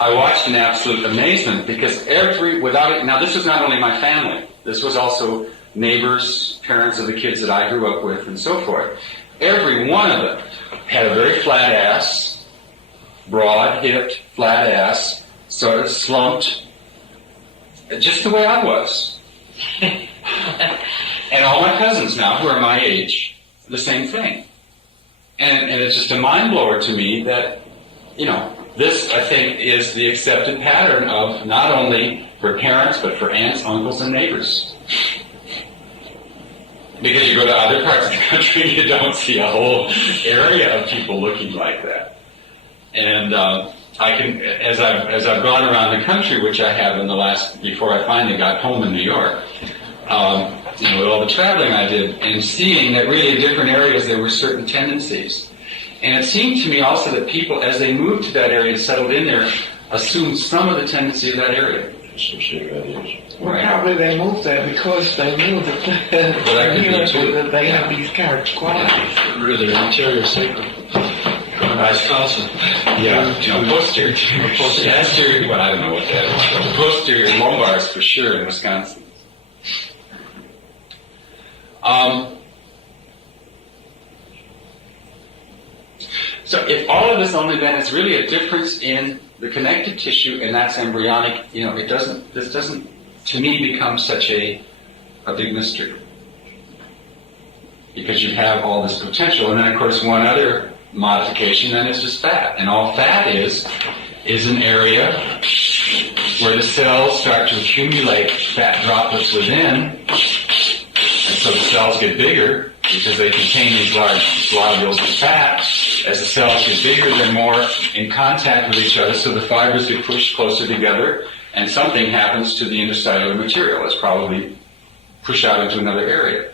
I watched in absolute amazement because now this was not only my family, this was also neighbors, parents of the kids that I grew up with, and so forth. Every one of them had a very flat ass, broad-hipped, flat ass, sort of slumped, just the way I was. And all my cousins now, who are my age, the same thing. And it's just a mind blower to me that, this, I think, is the accepted pattern of not only for parents, but for aunts, uncles, and neighbors. Because you go to other parts of the country, you don't see a whole area of people looking like that. And I can, as I've gone around the country, which I have before I finally got home in New York, with all the traveling I did, and seeing that really in different areas there were certain tendencies. And it seemed to me also that people, as they moved to that area and settled in there, assumed some of the tendency of that area. Well, probably they moved there because they knew that they have these character qualities. Really, interior sacred. Wisconsin. Yeah, posterior. Well, I don't know what that is. But posterior lumbars for sure in Wisconsin. So if all of this only then is really a difference in the connective tissue and that's embryonic, this doesn't to me become such a big mystery. Because you have all this potential, and then of course one other modification then is just fat. And all fat is an area where the cells start to accumulate fat droplets within, and so the cells get bigger because they contain these large globules of fat. As the cells get bigger, they're more in contact with each other, so the fibers get pushed closer together, and something happens to the intercellular material. It's probably pushed out into another area.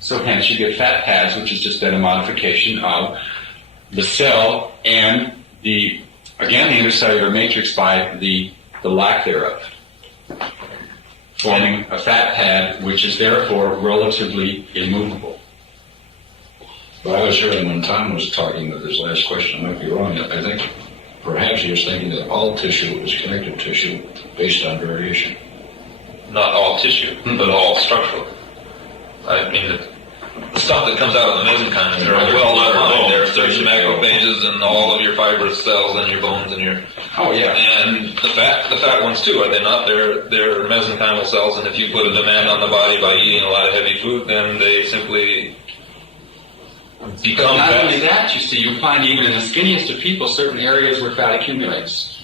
So hence you get fat pads, which is just then a modification of the cell and the intercellular matrix by the lack thereof, forming a fat pad which is therefore relatively immovable. But I was hearing when Tom was talking with his last question, I might be wrong, I think perhaps actually was thinking that all tissue is connective tissue based on variation. Not all tissue, but all structural. I mean, the stuff that comes out of the mesenchyme, they're well defined. There are certain macrophages and all of your fibrous cells and your bones and your... Oh, yeah. And the fat ones too, are they not? They're mesenchymal cells, and if you put a demand on the body by eating a lot of heavy food, then they simply become Not fat. only that, you see, you find even in the skinniest of people certain areas where fat accumulates.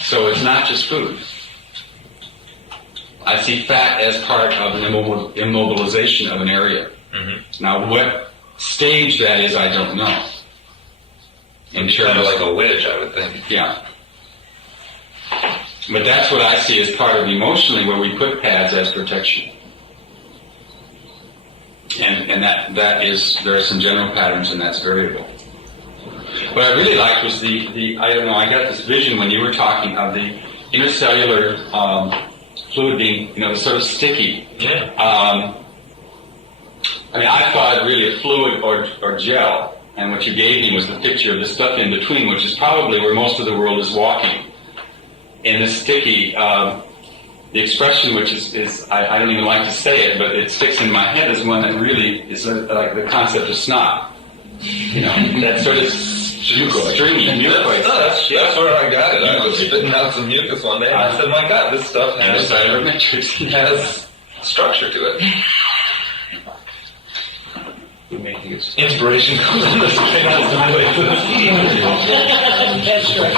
So it's not just food. I see fat as part of an immobilization of an area. Mm-hmm. Now, what stage that is, I don't know. In Kind terms of like a wedge, I would think. yeah. But that's what I see as part of emotionally where we put pads as protection. And that is, there are some general patterns and that's variable. What I really liked was the I don't know, I got this vision when you were talking of the intercellular fluid being, sort of sticky. Yeah. I mean, I thought really a fluid or gel, and what you gave me was the picture of the stuff in between, which is probably where most of the world is walking. In the sticky, the expression which is I don't even like to say it, but it sticks in my head, is one that really is like the concept of snot. That sort of stringy mucoid. That's where I got it. I was spitting out some mucus one day, and I said, my God, this stuff Intercellular matrix. has structure to it. Inspiration comes in this way. That's right.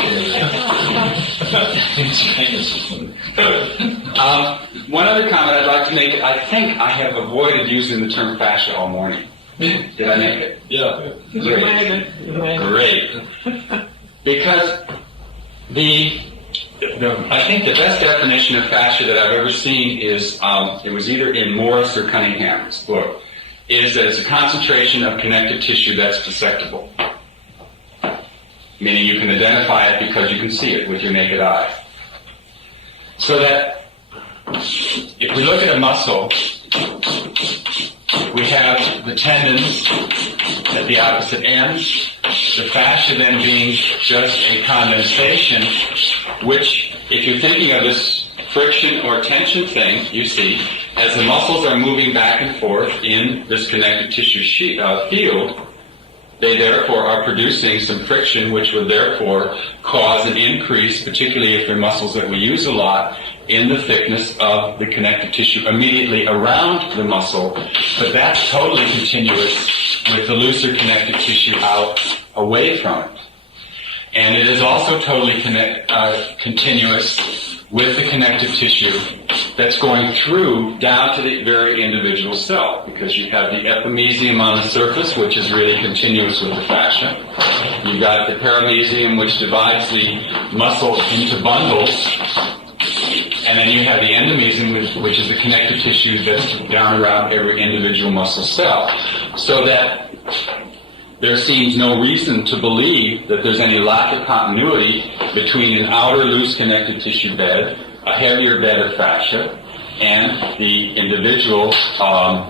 One other comment I'd like to make, I think I have avoided using the term fascia all morning. Did I make it? Yeah. Great. Because I think the best definition of fascia that I've ever seen is, it was either in Morris or Cunningham's book, is that it's a concentration of connective tissue that's dissectable. Meaning you can identify it because you can see it with your naked eye. So that if we look at a muscle, we have the tendons at the opposite ends, the fascia then being just a condensation, which, if you're thinking of this friction or tension thing, you see, as the muscles are moving back and forth in this connective tissue field, they therefore are producing some friction, which would therefore cause an increase, particularly if they're muscles that we use a lot, in the thickness of the connective tissue immediately around the muscle. But that's totally continuous with the looser connective tissue out away from it. And it is also totally continuous with the connective tissue that's going through down to the very individual cell, because you have the epimysium on the surface, which is really continuous with the fascia. You've got the paramysium, which divides the muscle into bundles, and then you have the endomysium, which is the connective tissue that's down around every individual muscle cell. So that there seems no reason to believe that there's any lack of continuity between an outer loose connective tissue bed, a heavier bed of fascia, and the individual,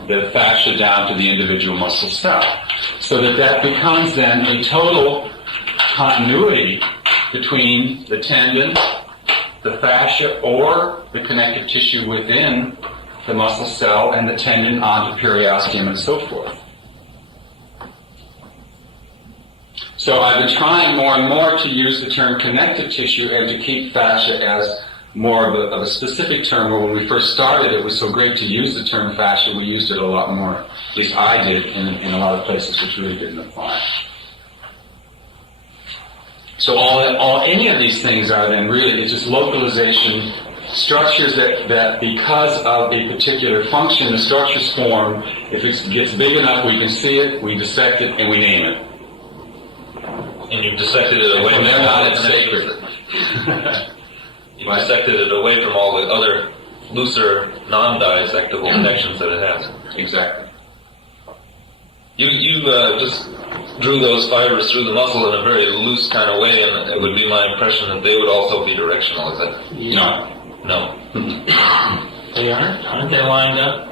the fascia down to the individual muscle cell. So that becomes then a total continuity between the tendon, the fascia, or the connective tissue within the muscle cell, and the tendon onto periosteum and so forth. So I've been trying more and more to use the term connective tissue and to keep fascia as more of a specific term, where when we first started it was so great to use the term fascia, we used it a lot more. At least I did in a lot of places which really didn't apply. So any of these things are then really, it's just localization, structures that because of a particular function, the structures form. If it gets big enough, we can see it, we dissect it, and we name it. And you've dissected it away from all it's sacred. You've dissected it away from all the other looser, non-dissectable connections that it has. Exactly. You just drew those fibers through the muscle in a very loose kind of way, and it would be my impression that they would also be directional. Is that? No. No. They aren't? Aren't they lined up?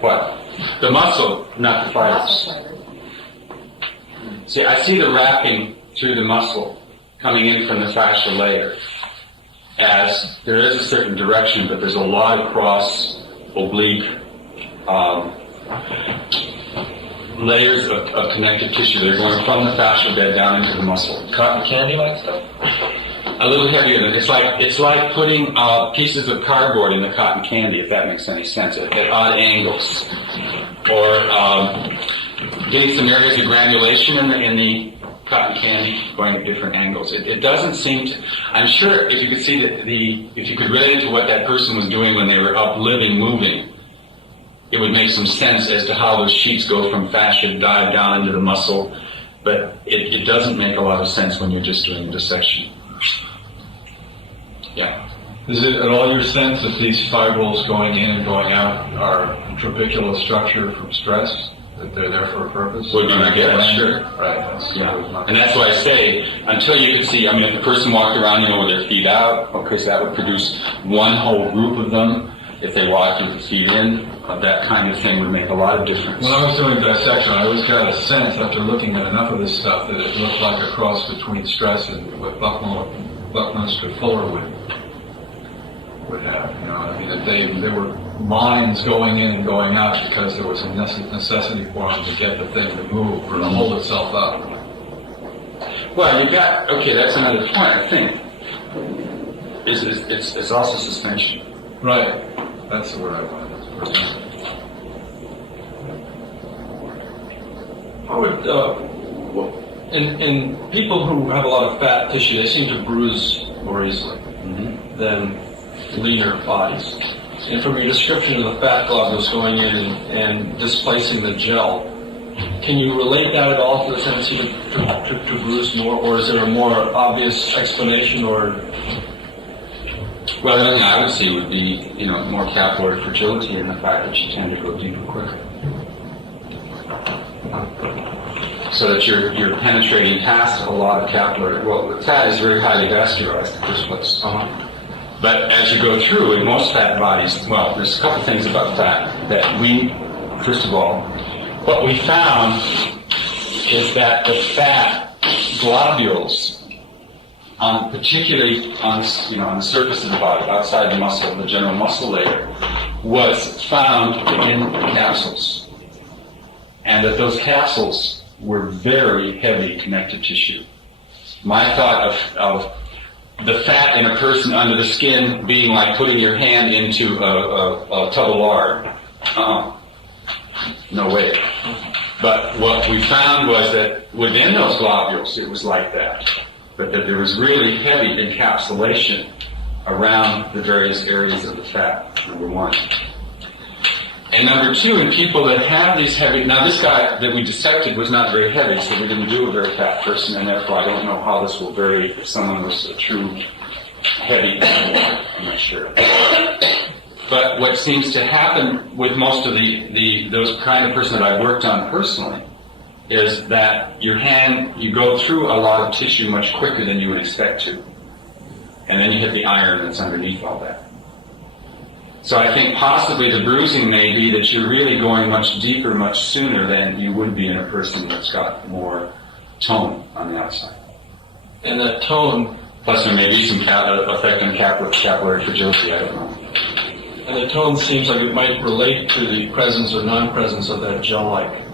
What? The muscle, not the fibers. See, I see the wrapping through the muscle. coming in from the fascial layer, as there is a certain direction, but there's a lot of cross, oblique layers of connective tissue that are going from the fascial bed down into the muscle. Cotton candy like stuff? A little heavier than it's like putting pieces of cardboard in the cotton candy, if that makes any sense, at odd angles, or getting some areas of granulation in the cotton candy going at different angles. It doesn't seem to. I'm sure if you could see if you could relate it to what that person was doing when they were up, living, moving, it would make some sense as to how those sheets go from fascia, dive down into the muscle. But it doesn't make a lot of sense when you're just doing a dissection. Yeah. Is it at all your sense that these fibrils going in and going out are trabecular structure from stress? That they're there for a purpose? Would be my guess, sure. Right. Yeah. And that's why I say, until you can see, I mean, if the person walked around, with their feet out, okay, so that would produce one whole group of them. If they walked with the feet in, that kind of thing would make a lot of difference. When I was doing dissection, I always got a sense after looking at enough of this stuff that it looked like a cross between stress and what Buckminster Fuller would have. I mean, that they were lines going in and going out because there was a necessity for them to get the thing to move or to hold itself up. Well, that's another point, I think. It's also suspension. Right. That's the word I wanted. How would, in people who have a lot of fat tissue, they seem to bruise more easily than leaner bodies. And from your description of the fat globules going in and displacing the gel, can you relate that at all to the tendency to bruise more, or is there a more obvious explanation, or? Well, the only thing I would see would be, more capillary fragility and the fact that you tend to go deeper quicker. So that you're penetrating past a lot of capillary. Well, the fat is very highly vascularized in the first place. But as you go through, in most fat bodies, well, there's a couple things about fat that first of all, what we found is that the fat globules, particularly on the surface of the body, outside the muscle, the general muscle layer, was found in capsules. And that those capsules were very heavy connective tissue. My thought of the fat in a person under the skin being like putting your hand into a tub of lard. No way. But what we found was that within those globules, it was like that. But that there was really heavy encapsulation around the various areas of the fat, number one. And number two, in people that have these heavy, now this guy that we dissected was not very heavy, so we didn't do a very fat person, and therefore I don't know how this will vary if someone was a true heavy animal. I'm not sure. But what seems to happen with most of those kind of person that I've worked on personally is that you go through a lot of tissue much quicker than you would expect to. And then you hit the iron that's underneath all that. So I think possibly the bruising may be that you're really going much deeper, much sooner than you would be in a person that's got more tone on the outside. And that tone... Plus there may be some effect on capillary fragility, I don't know. And the tone seems like it might relate to the presence or non-presence of that gel-like.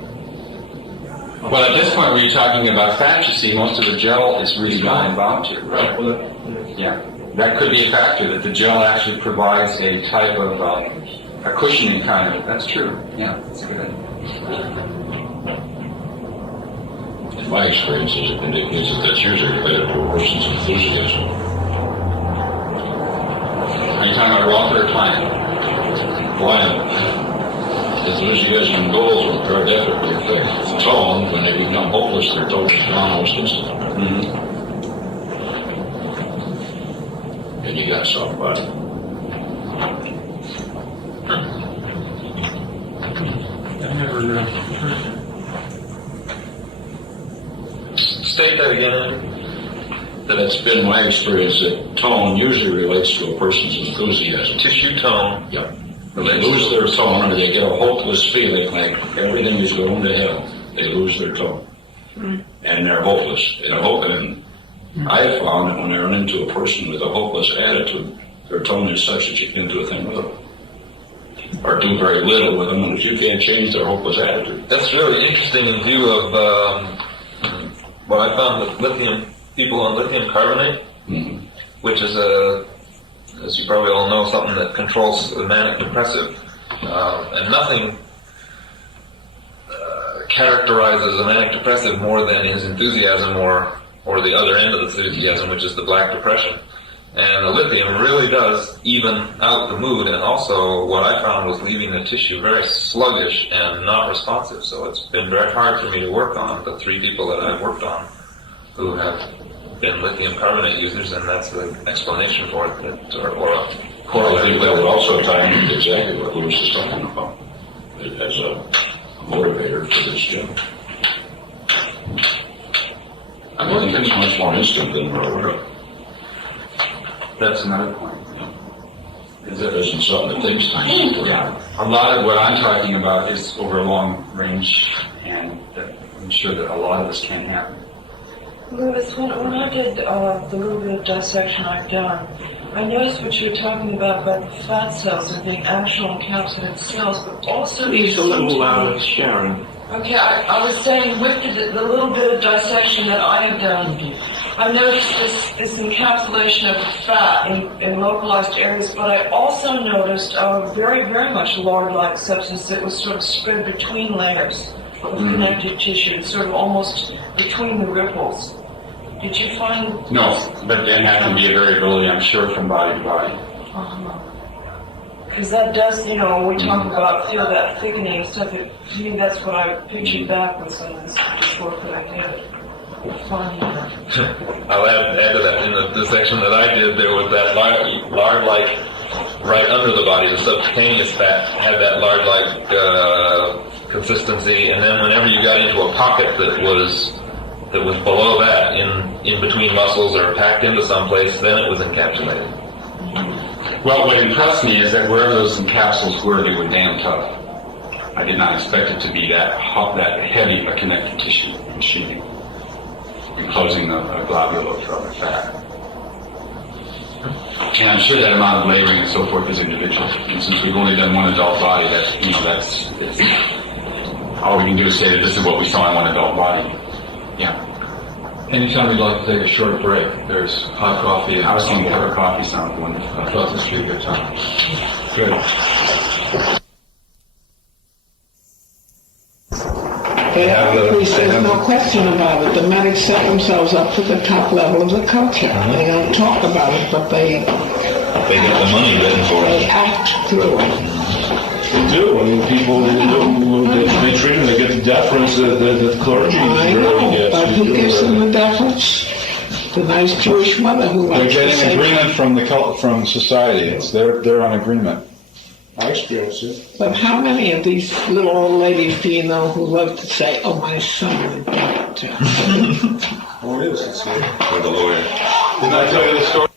Well, at this point where you're talking about fat, you see, most of the gel is really gone bound to. Right. Well, yeah. That could be a factor, that the gel actually provides a type of a cushioning kind of. That's true. Yeah, that's a good idea. In my experience, it indicates that that's usually related to a person's enthusiasm. Are you talking about Walter or Klein? Enthusiasm and goals will definitely affect tone. When they become hopeless, their tone is gone almost instantly. And you got soft body. I've never state that again. That it's been my experience that tone usually relates to a person's enthusiasm. Tissue tone. Yep. When they lose their tone or they get a hopeless feeling like everything is going to hell, they lose their tone. And they're hopeless. And I have found that when I run into a person with a hopeless attitude, their tone is such that you can do a thing with them. Or do very little with them, and if you can't change their hopeless attitude. That's really interesting in view of what I found with people on lithium carbonate, which is as you probably all know, something that controls the manic depressive, and nothing characterizes a manic depressive more than his enthusiasm or the other end of the enthusiasm, which is the black depression. And the lithium really does even out the mood, and also what I found was leaving the tissue very sluggish and not responsive. So it's been very hard for me to work on the 3 people that I've worked on who have been lithium carbonate users, and that's the explanation for it, or a Well, I corollary. think that would also tie into exactly what Lewis is talking about as a motivator for this job. I think it's much more instant than we're aware of. That's another point. It isn't something that takes time to put out. A lot of what I'm talking about is over a long range, and I'm sure that a lot of this can happen. Lewis, when I did the little bit of dissection I've done, I noticed what you were talking about the fat cells and being actual encapsulated cells, but also... Please a little louder, Sharon. Okay, I was saying with the little bit of dissection that I have done, I noticed this encapsulation of the fat in localized areas, but I also noticed a very, very much lard-like substance that was sort of spread between layers of connective tissue, sort of almost between the ripples. Did you find... No, but then that can be a variability, I'm sure, from body to body. Because that does, when we talk about feel that thickening and stuff, to me that's what I pictured back with some of this work that I did. I'll add to that. In the section that I did, there was that lard-like right under the body. The subcutaneous fat had that lard-like consistency, and then whenever you got into a pocket that was below that, in between muscles or packed into someplace, then it was encapsulated. Well, what impressed me is that wherever those capsules were, they were damn tough. I did not expect it to be that heavy a connective tissue machining, enclosing a globule of fat. And I'm sure that amount of layering and so forth is individual. And since we've only done one adult body, that's all we can do is say that this is what we saw in one adult body. Yeah. Anytime you'd like to take a short break, there's hot coffee. I was thinking cup of coffee sounds wonderful. I thought this would be a good time. Good. There's no question about it. The medics set themselves up to the top level of the culture. They don't talk about it, but they They get the money written for they it. act through it. They do. I mean, people, they treat them, they get the deference that the clergy I know, really gets. but who gives them the deference? The nice Jewish mother who They're likes to getting say, agreement from society. They're on agreement. I experienced it. but how many of these little old ladies do you know who love to say, oh, my son, the doctor? Oh, it is. It's With the lawyer. Didn't I tell you the story?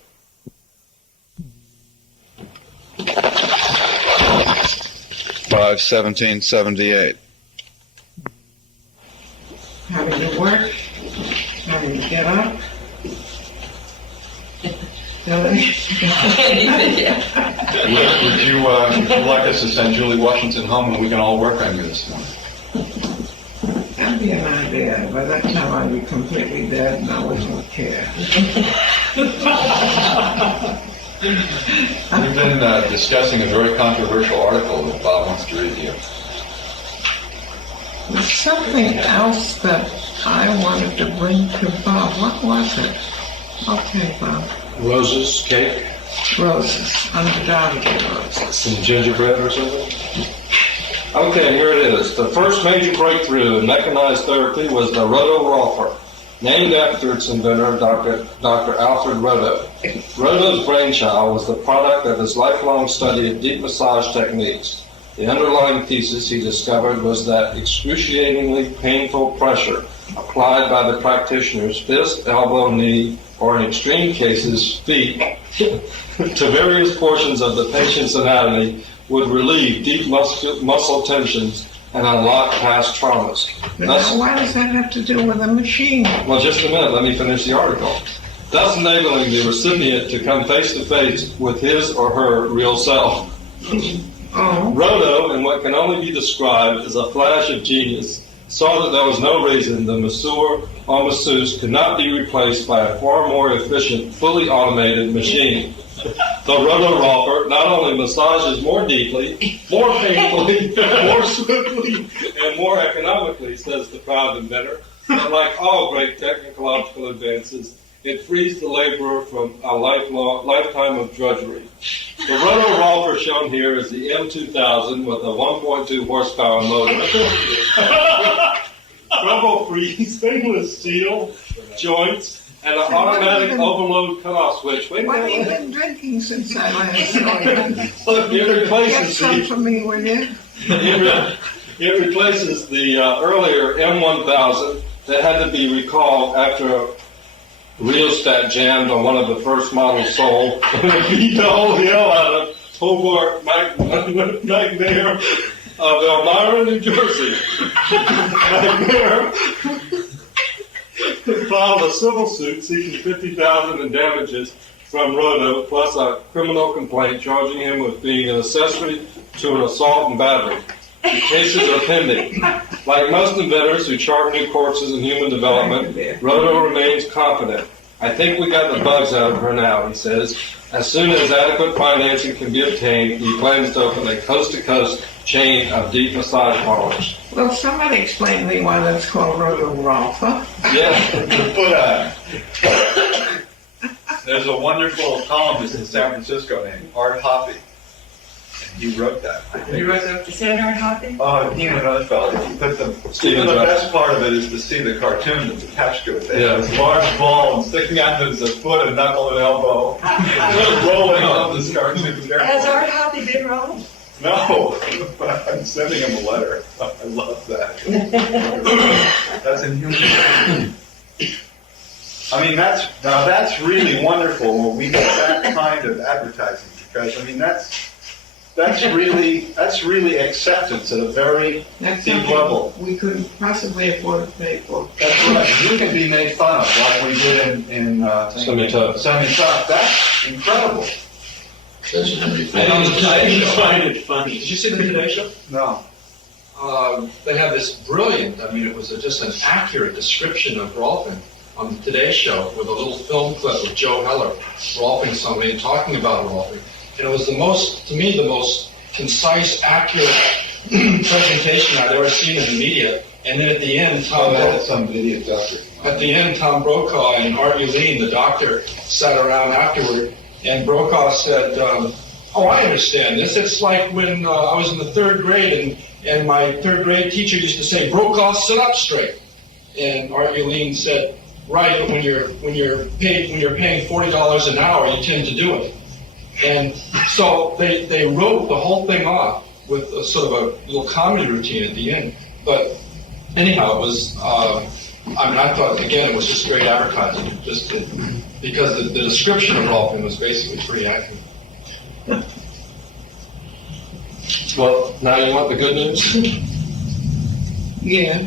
Five 1778. Having to work, having to get up. Would you like us to send Julie Washington home and we can all work on you this morning? That'd be an idea. By that time I'd be completely dead and I wouldn't care. We've been discussing a very controversial article that Bob wants to read to you. There's something else that I wanted to bring to Bob. What was it? Okay, Bob. Roses, cake, Roses. Undoubtedly roses. some gingerbread or something. Okay, here it is. The first major breakthrough in mechanized therapy was the roto-rolfer, named after its inventor, Dr. Alfred Roto. Roto's brainchild was the product of his lifelong study of deep massage techniques. The underlying thesis he discovered was that excruciatingly painful pressure applied by the practitioner's fist, elbow, knee, or in extreme cases, feet, to various portions of the patient's anatomy would relieve deep muscle tensions and unlock past traumas. But now why does that have to do with a machine? Well, just a minute, let me finish the article. thus enabling the recipient to come face to face with his or her real self. Roto, in what can only be described as a flash of genius, saw that there was no reason the masseur or masseuse could not be replaced by a far more efficient, fully automated machine. The roto-rolfer not only massages more deeply, more painfully, more swiftly, and more economically, says the proud inventor, but like all great technological advances, it frees the laborer from a lifetime of drudgery. The roto-rolfer shown here is the M2000 with a 1.2 horsepower motor, trouble-free stainless steel joints, and an automatic overload cutoff switch. Wait a What have you minute. been drinking since I last saw you? It Get replaces some the for me, will you? it replaces the earlier M1000 that had to be recalled after a rheostat jammed on one of the first models sold and beat the whole hell out of Hobart McNair of Elmira, New Jersey. McNair filed a civil suit seeking $50,000 in damages from Roto, plus a criminal complaint charging him with being an accessory to an assault and battery. The cases are pending. Like most inventors who chart new courses in human development, Roto remains confident. I think we got the bugs out of her now, he says. As soon as adequate financing can be obtained, he plans to open a coast-to-coast chain of deep massage parlors. Well, somebody explain to me why that's called roto-rolfer. Yeah. There's a wonderful columnist in San Francisco named Art Hoppe. And he wrote that. You wrote the Senator Hoppy? Oh, he and another fellow. He put them. Stephen The Jobs. best part of it is to see the cartoon that's attached to it. They Yeah. have this large ball and sticking out as a foot, a knuckle, and elbow, rolling off this cartoon. Has Art Hoppy been wrong? No, but I'm sending him a letter. I love that. That's inhuman. I mean, that's really wonderful when we get that kind of advertising, because I mean that's really acceptance at a very That's deep something level. we couldn't possibly afford to pay for. That's right. You can be made fun of like we did in Semi-Tough. Semi-Tough. That's incredible. I find it funny. Did you see the Today Show? No. They have this brilliant, I mean, it was just an accurate description of Rolfing on the Today Show with a little film clip of Joe Heller Rolfing somebody and talking about Rolfing. And it was the most concise, accurate presentation I've ever seen in the media. And then at the end, Tom Brokaw and Art Uline, the doctor, sat around afterward, and Brokaw said, "Oh, I understand this. It's like when I was in the third grade, and my third grade teacher used to say, 'Brokaw, sit up straight.'" And Art Uline said, "Right, but when you're paying $40 an hour, you tend to do it." And so they wrote the whole thing off with a sort of a little comedy routine at the end. But anyhow, it was, I thought, again, it was just great advertising, because the description of Rolfing was basically pretty accurate. Well, now you want the good news? Yeah.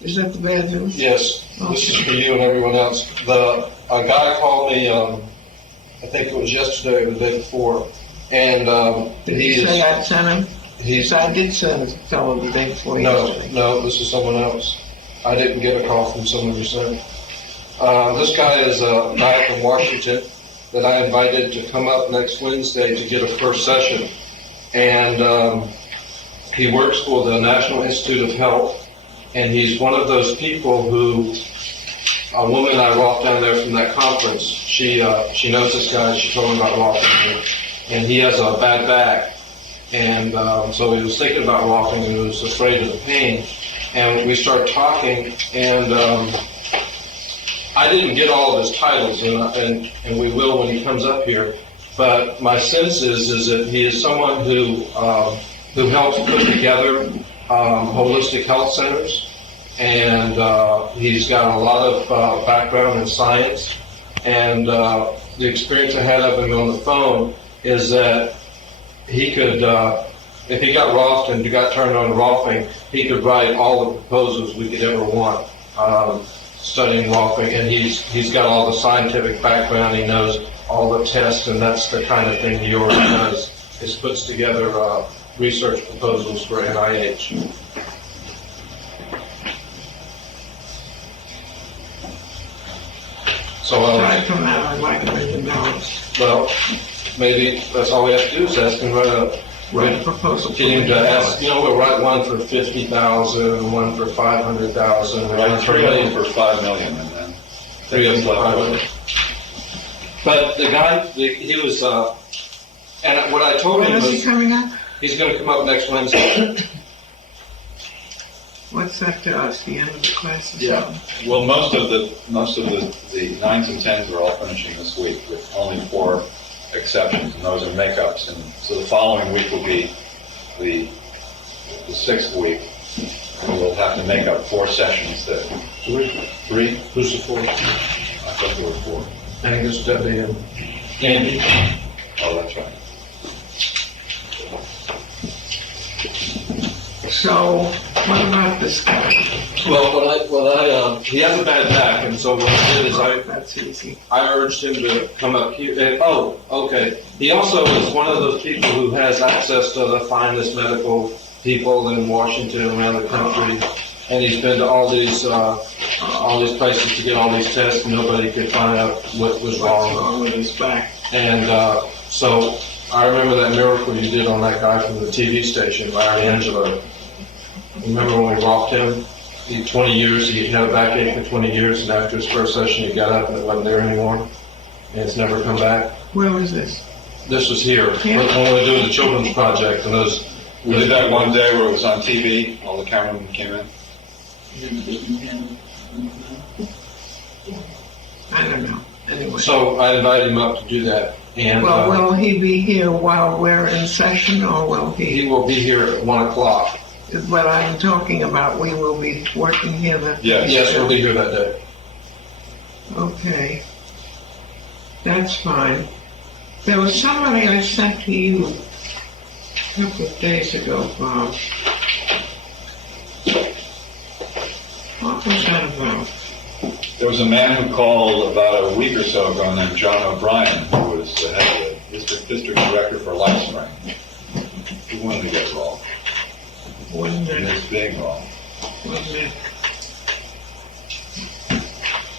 Is that the bad news? Yes. This is for you and everyone else. A guy called me, I think it was yesterday or the day before, and Did he say I'd sent him? He's I did send a fellow the day before yesterday. no, this is someone else. I didn't get a call from someone who said. This guy is a guy from Washington that I invited to come up next Wednesday to get a first session, and he works for the National Institute of Health, and he's one of those people who. A woman I walked down there from that conference, she knows this guy, she told me about walking, and he has a bad back, and so he was thinking about walking and he was afraid of the pain, and we started talking, and I didn't get all of his titles, and we will when he comes up here, but my sense is that he is someone who helps put together holistic health centers. And he's got a lot of background in science, and the experience I had of him on the phone is that he could, if he got Rolfed and got turned on to Rolfing, he could write all the proposals we could ever want. studying Rolfing, and he's got all the scientific background. He knows all the tests, and that's the kind of thing he already does. Is puts together research proposals for NIH. So Aside from that, I'd like $1 million. well, maybe that's all we have to do is ask him Write a proposal. get him to ask. We'll write one for 50,000, one for 500,000, one for Three $1 of them million. for $5 million, and then 3 of them for 500. But the guy, he was, and what I told When him is he was, coming up? he's going to come up next Wednesday. What's that to us, the end of the class? or Yeah. something? Well, most of the 9s and 10s are all finishing this week, with only 4 exceptions, and those are makeups. And so the following week will be the 6th week, and we'll have to make up 4 sessions. That 3? Who's the fourth? I thought there were 4. Angus, Debbie, and Andy. Oh, that's right. So, what about this guy? He has a bad back, and so what I did is That's easy. I urged him to come up here. Okay. He also is one of those people who has access to the finest medical people in Washington and around the country, and he's been to all these places to get all these tests, and nobody could find out what was What's wrong. wrong with his back? And so I remember that miracle you did on that guy from the TV station, Larry Angelo. Remember when we rocked him? 20 years, he had a backache for 20 years, and after his first session, he got up and it wasn't there anymore, and it's never come back. Where was this? This was here, when we were doing the children's project, and We did that one day where it was on TV, all the cameramen came in. I don't know. Anyway. So I invited him up to do that, and Well, will he be here while we're in session, or will he will be here at 1 o'clock. Is what I'm talking about. We will be working here that Yes. Yes, we'll be here that day. Okay. That's fine. There was somebody I sent to you a couple of days ago, Bob. What was that about? There was a man who called about a week or so ago named John O'Brien, who was the head of the district director for LifeSpring. He wanted to get wrong. Wasn't And it? it's being wrong. Wasn't it?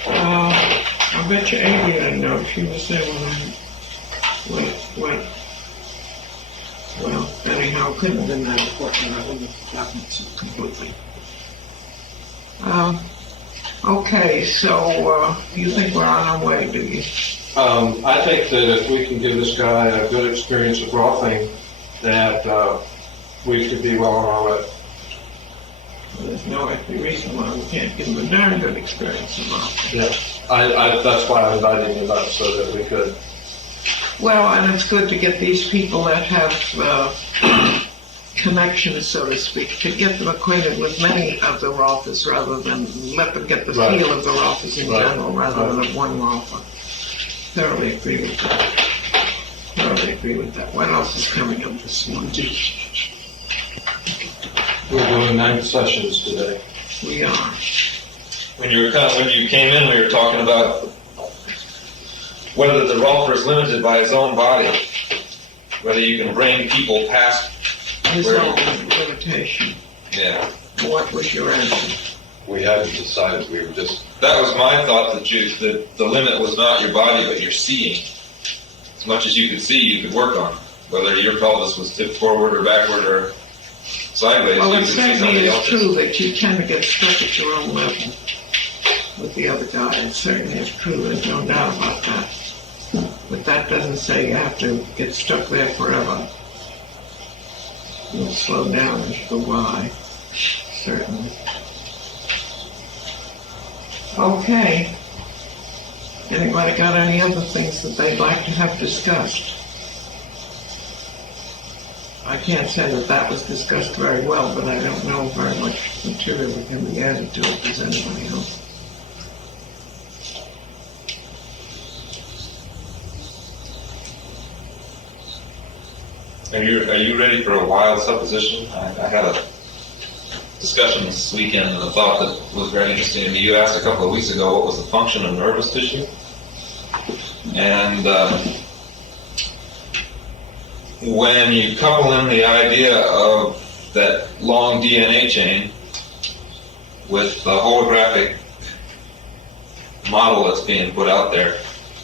I bet you Amy didn't know. She was there when I well, anyhow, couldn't have been that important. I wouldn't have forgotten it so completely. Okay, so you think we're on our way, do you? I think that if we can give this guy a good experience with Rolfing, that we could be well on our way. Well, there's no reason why we can't give him a darn good experience with Rolfing. Yeah, that's why I invited him up, so that we could. Well, and it's good to get these people that have connections, so to speak, to get them acquainted with many of the Rolfers rather than let them get the Right. feel of the Rolfers in Right. general rather than of one Rolfer. Thoroughly agree with that. Thoroughly agree with that. What else is coming up this morning? We're doing 9 sessions today. We are. When you came in, we were talking about whether the Rolfer is limited by his own body, whether you can bring people past. His Where- own limitation. Yeah, What was your answer? We hadn't decided. We were just. that was my thought, that the limit was not your body, but your seeing. As much as you could see, you could work on. Whether your pelvis was tipped forward or backward or sideways, Well, you it could see certainly somebody is else's. true that you tend to get stuck at your own level with the other guy. It certainly is true. There's no doubt about that. But that doesn't say you have to get stuck there forever. You'll slow down as you go by, certainly. Okay. Anybody got any other things that they'd like to have discussed? I can't say that that was discussed very well, but I don't know very much material that can be added to it. Does anybody else? Are you ready for a wild supposition? I had a discussion this weekend, and a thought that was very interesting to me. You asked a couple of weeks ago what was the function of nervous tissue, and when you couple in the idea of that long DNA chain with the holographic model that's being put out there,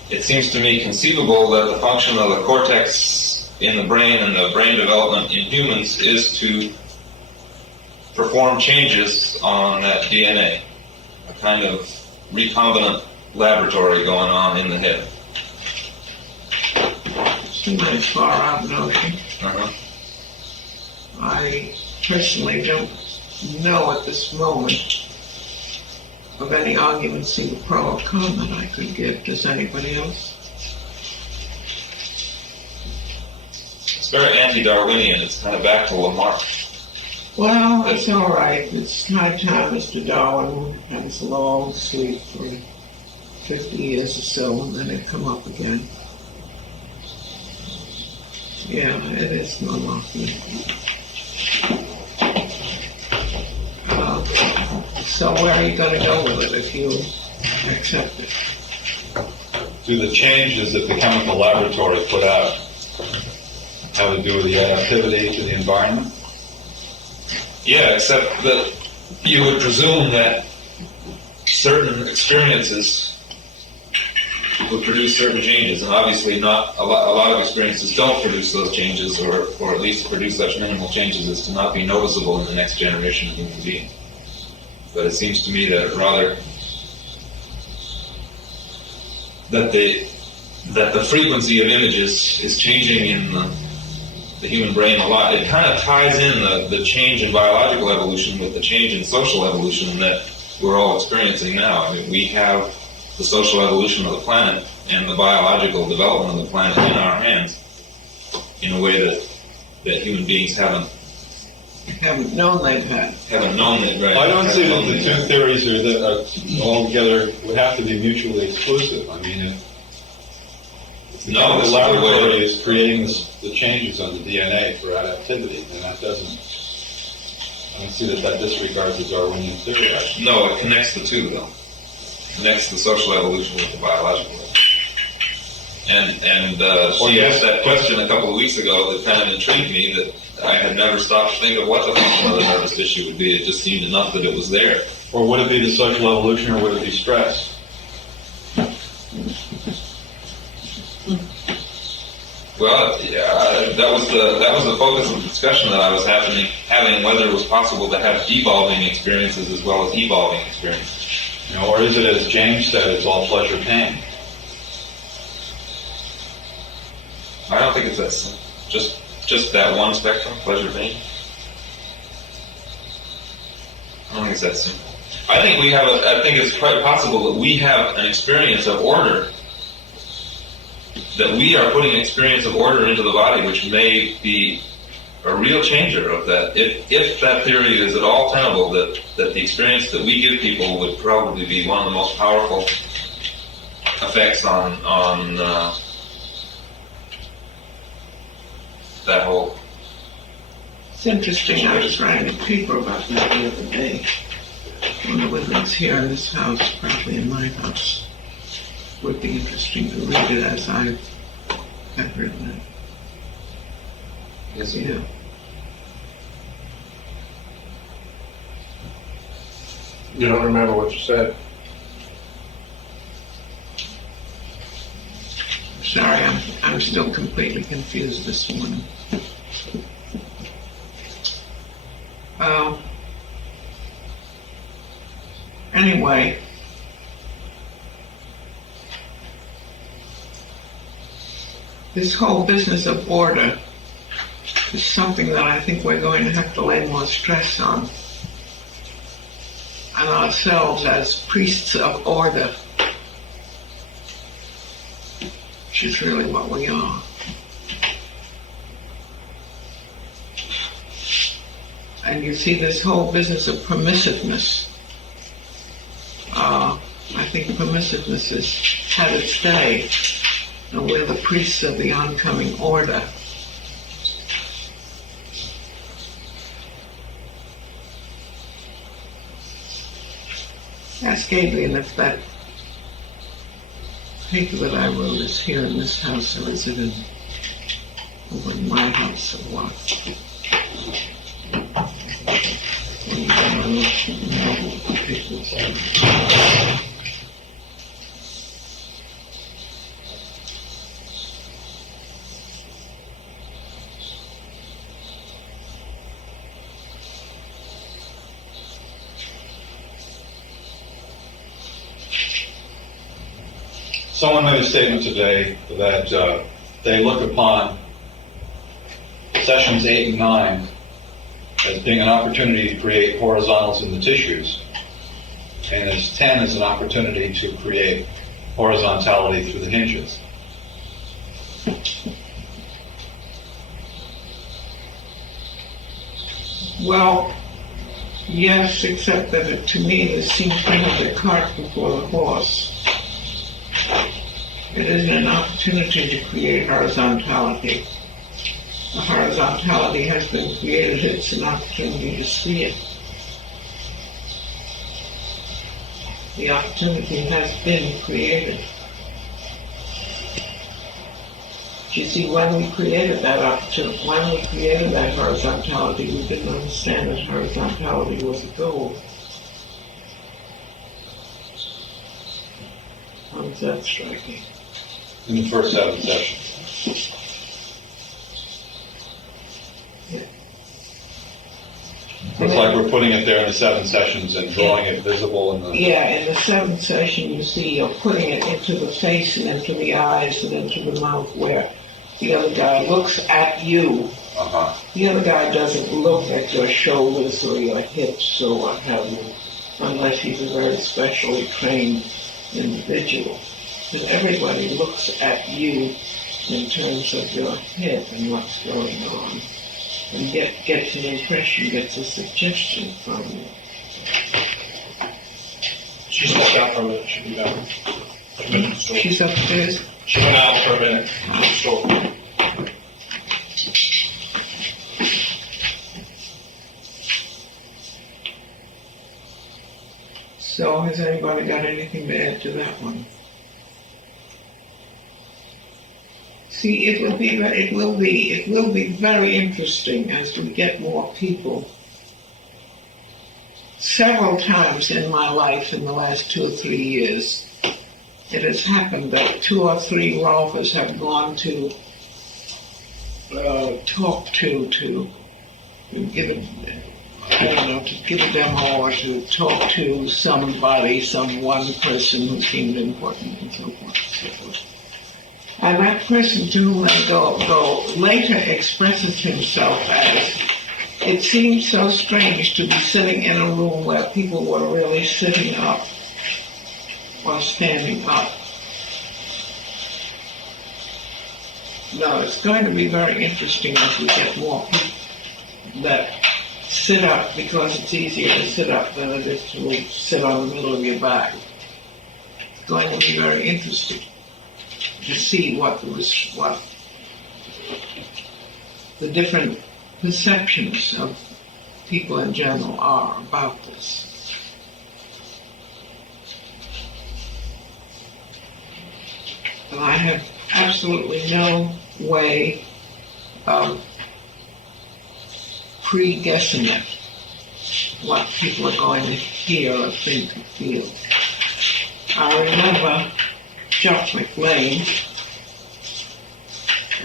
it seems to me conceivable that the function of the cortex in the brain and the brain development in humans is to perform changes on that DNA, a kind of recombinant laboratory going on in the head. Somebody far out notion. Uh-huh. I personally don't know at this moment of any arguments either pro or con that I could give. Does anybody else? It's very anti-Darwinian. It's kind of back to Lamarck. Well, it's all right. It's high time Mr. Darwin had his long sleep for 50 years or so, and then it come up again. Yeah, it is Malarkey. So where are you going to go with it if you accept it? Do the changes that the chemical laboratory put out have to do with the adaptivity to the environment? Yeah, except that you would presume that certain experiences would produce certain changes, and obviously not a lot of experiences don't produce those changes, or at least produce such minimal changes as to not be noticeable in the next generation of human beings. But it seems to me that rather that the frequency of images is changing in the human brain a lot. It kind of ties in the change in biological evolution with the change in social evolution that we're all experiencing now. I mean, we have the social evolution of the planet and the biological development of the planet in our hands in a way that human beings haven't known they've had. Haven't known it, right? I don't see that the two theories are altogether would have to be mutually exclusive. I mean, if the laboratory is creating the changes on the DNA for adaptivity, then that doesn't. I don't see that disregards the Darwinian theory. Actually. No, it connects the two, though. It connects the social evolution with the biological evolution. And she asked that question a couple of weeks ago that kind of intrigued me, that I had never stopped to think of what the function of the nervous tissue would be. It just seemed enough that it was there. Or would it be the social evolution, or would it be stress? Well, yeah, that was the focus of the discussion that I was having whether it was possible to have devolving experiences as well as evolving experiences. Or is it, as James said, it's all pleasure pain? I don't think it's that simple. Just that one spectrum, pleasure pain. I don't think it's that simple. I think it's quite possible that we have an experience of order, that we are putting an experience of order into the body, which may be a real changer of that. If that theory is at all tenable, that the experience that we give people would probably be one of the most powerful effects on that whole. It's interesting. I was writing a paper about that the other day. One of the women's here in this house, probably in my house. Would be interesting to read it as I have written it. Yes, yeah. You don't remember what you said? Sorry, I'm still completely confused this morning. Anyway, this whole business of order is something that I think we're going to have to lay more stress on ourselves as priests of order, which is really what we are. And you see this whole business of permissiveness. I think permissiveness has had its day, and we're the priests of the oncoming order. Ask Gabriel if that paper that I wrote is here in this house, or is it over in my house, or what? Someone made a statement today that they look upon sessions 8 and 9 as being an opportunity to create horizontals in the tissues, and as 10 as an opportunity to create horizontality through the hinges. Well, yes, except that to me it seems to have the cart before the horse. It isn't an opportunity to create horizontality. The horizontality has been created, it's an opportunity to see it. The opportunity has been created. You see, when we created that opportunity, when we created that horizontality, we didn't understand that horizontality was a goal. How is that striking? In the first 7 sessions. Yeah. It's like we're putting it there in the 7 sessions and drawing it visible in the... Yeah, in the 7th session, you see you're putting it into the face and into the eyes and into the mouth where the other guy looks at you. Uh-huh. The other guy doesn't look at your shoulders or your hips or what have you, unless he's a very specially trained individual. But everybody looks at you in terms of your head and what's going on, and gets an impression, gets a suggestion from you. She stepped out for a minute. She'll be back. She's upstairs. She went out for a minute. So, So has anybody got anything to add to that one? See, it will be very interesting as we get more people. Several times in my life in the last 2 or 3 years, it has happened that 2 or 3 Rolfers have gone to talk to give it, I don't know, to give a demo or to talk to somebody, one person who seemed important and so forth and so forth. And that person to whom they go later expresses himself as, it seems so strange to be sitting in a room where people were really sitting up or standing up. No, it's going to be very interesting as we get more people that sit up, because it's easier to sit up than it is to sit on the middle of your back. It's going to be very interesting to see what the different perceptions of people in general are about this. And I have absolutely no way of pre-guessing it, what people are going to hear or think or feel. I remember Jock McLean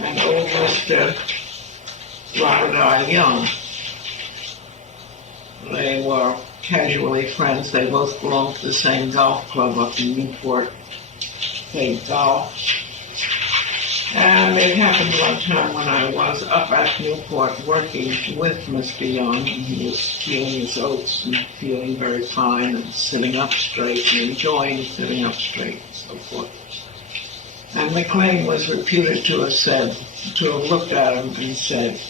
and old Mr. Robert R. Young. They were casually friends. They both belonged to the same golf club up in Newport, played golf. And it happened one time when I was up at Newport working with Mr. Young, and he was feeling his oats and feeling very fine and sitting up straight and enjoying sitting up straight and so forth. And McLean was reputed to have looked at him and said,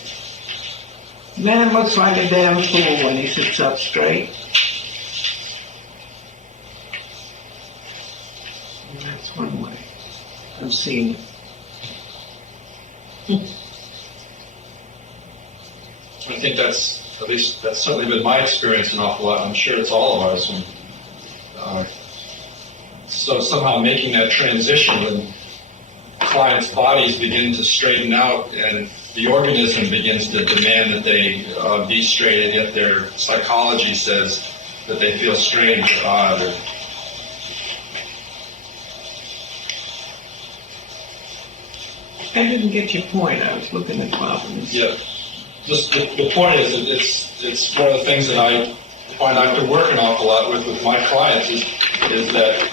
"Man looks like a damn fool when he sits up straight." And that's one way of seeing it. I think that's certainly been my experience an awful lot. I'm sure it's all of ours when So somehow making that transition when clients' bodies begin to straighten out and the organism begins to demand that they be straight, and yet their psychology says that they feel strange or odd. I didn't get your point. I was looking at Bobbins. Yeah. Just the point is that it's one of the things that I find I have to work an awful lot with my clients is that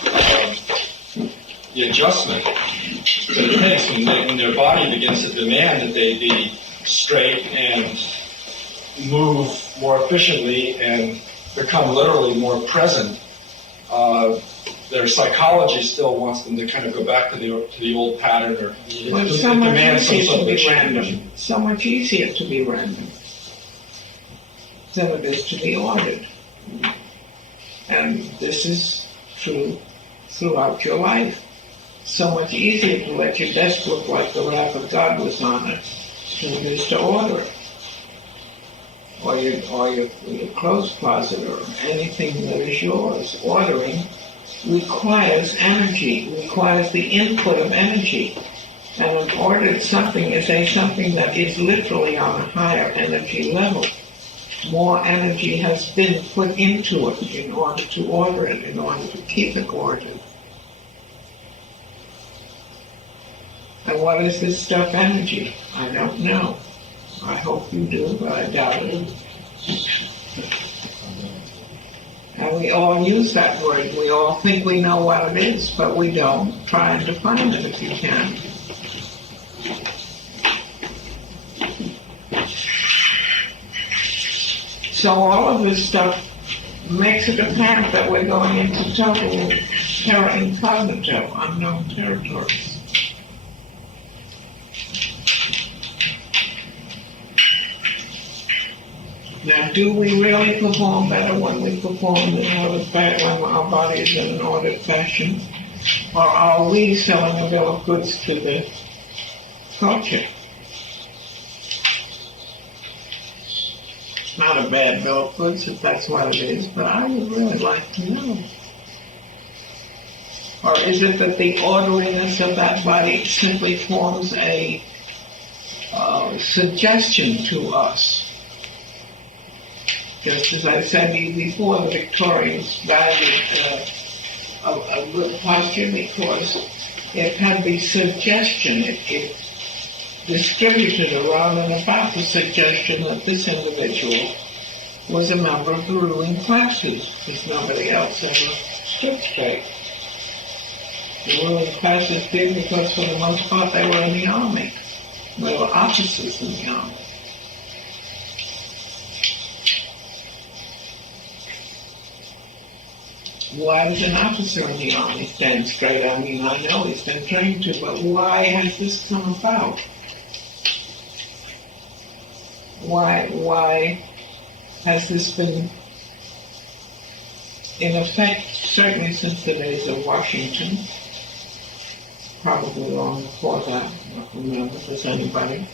the adjustment that it takes when their body begins to demand that they be straight and move more efficiently and become literally more present. Their psychology still wants them to kind of go back to the old pattern, or Well, it's so much easier to be random. So much easier to be random than it is to be ordered. And this is true throughout your life. So much easier to let your desk look like the wrath of God was on it than it is to order it. Or your clothes closet or anything that is yours. Ordering requires energy, requires the input of energy. And an ordered something is something that is literally on a higher energy level. More energy has been put into it in order to order it, in order to keep it ordered. And what is this stuff energy? I don't know. I hope you do, but I doubt it. And we all use that word. We all think we know what it is, but we don't. Try and define it if you can. So all of this stuff makes it apparent that we're going into total terra incognito, unknown territories. Now, do we really perform better when we perform in ordered fashion, when our body is in an ordered fashion? Or are we selling a bill of goods to the culture? It's not a bad bill of goods if that's what it is, but I would really like to know. Or is it that the orderliness of that body simply forms a suggestion to us? Just as I said to you before, the Victorians valued a good posture because it had the suggestion, it distributed around and about the suggestion that this individual was a member of the ruling classes, because nobody else ever stood straight. The ruling classes did because for the most part they were in the army. They were officers in the army. Why does an officer in the army stand straight? I mean, I know he's been trained to, but why has this come about? Why has this been in effect, certainly since the days of Washington, probably long before that, I don't remember if there's anybody.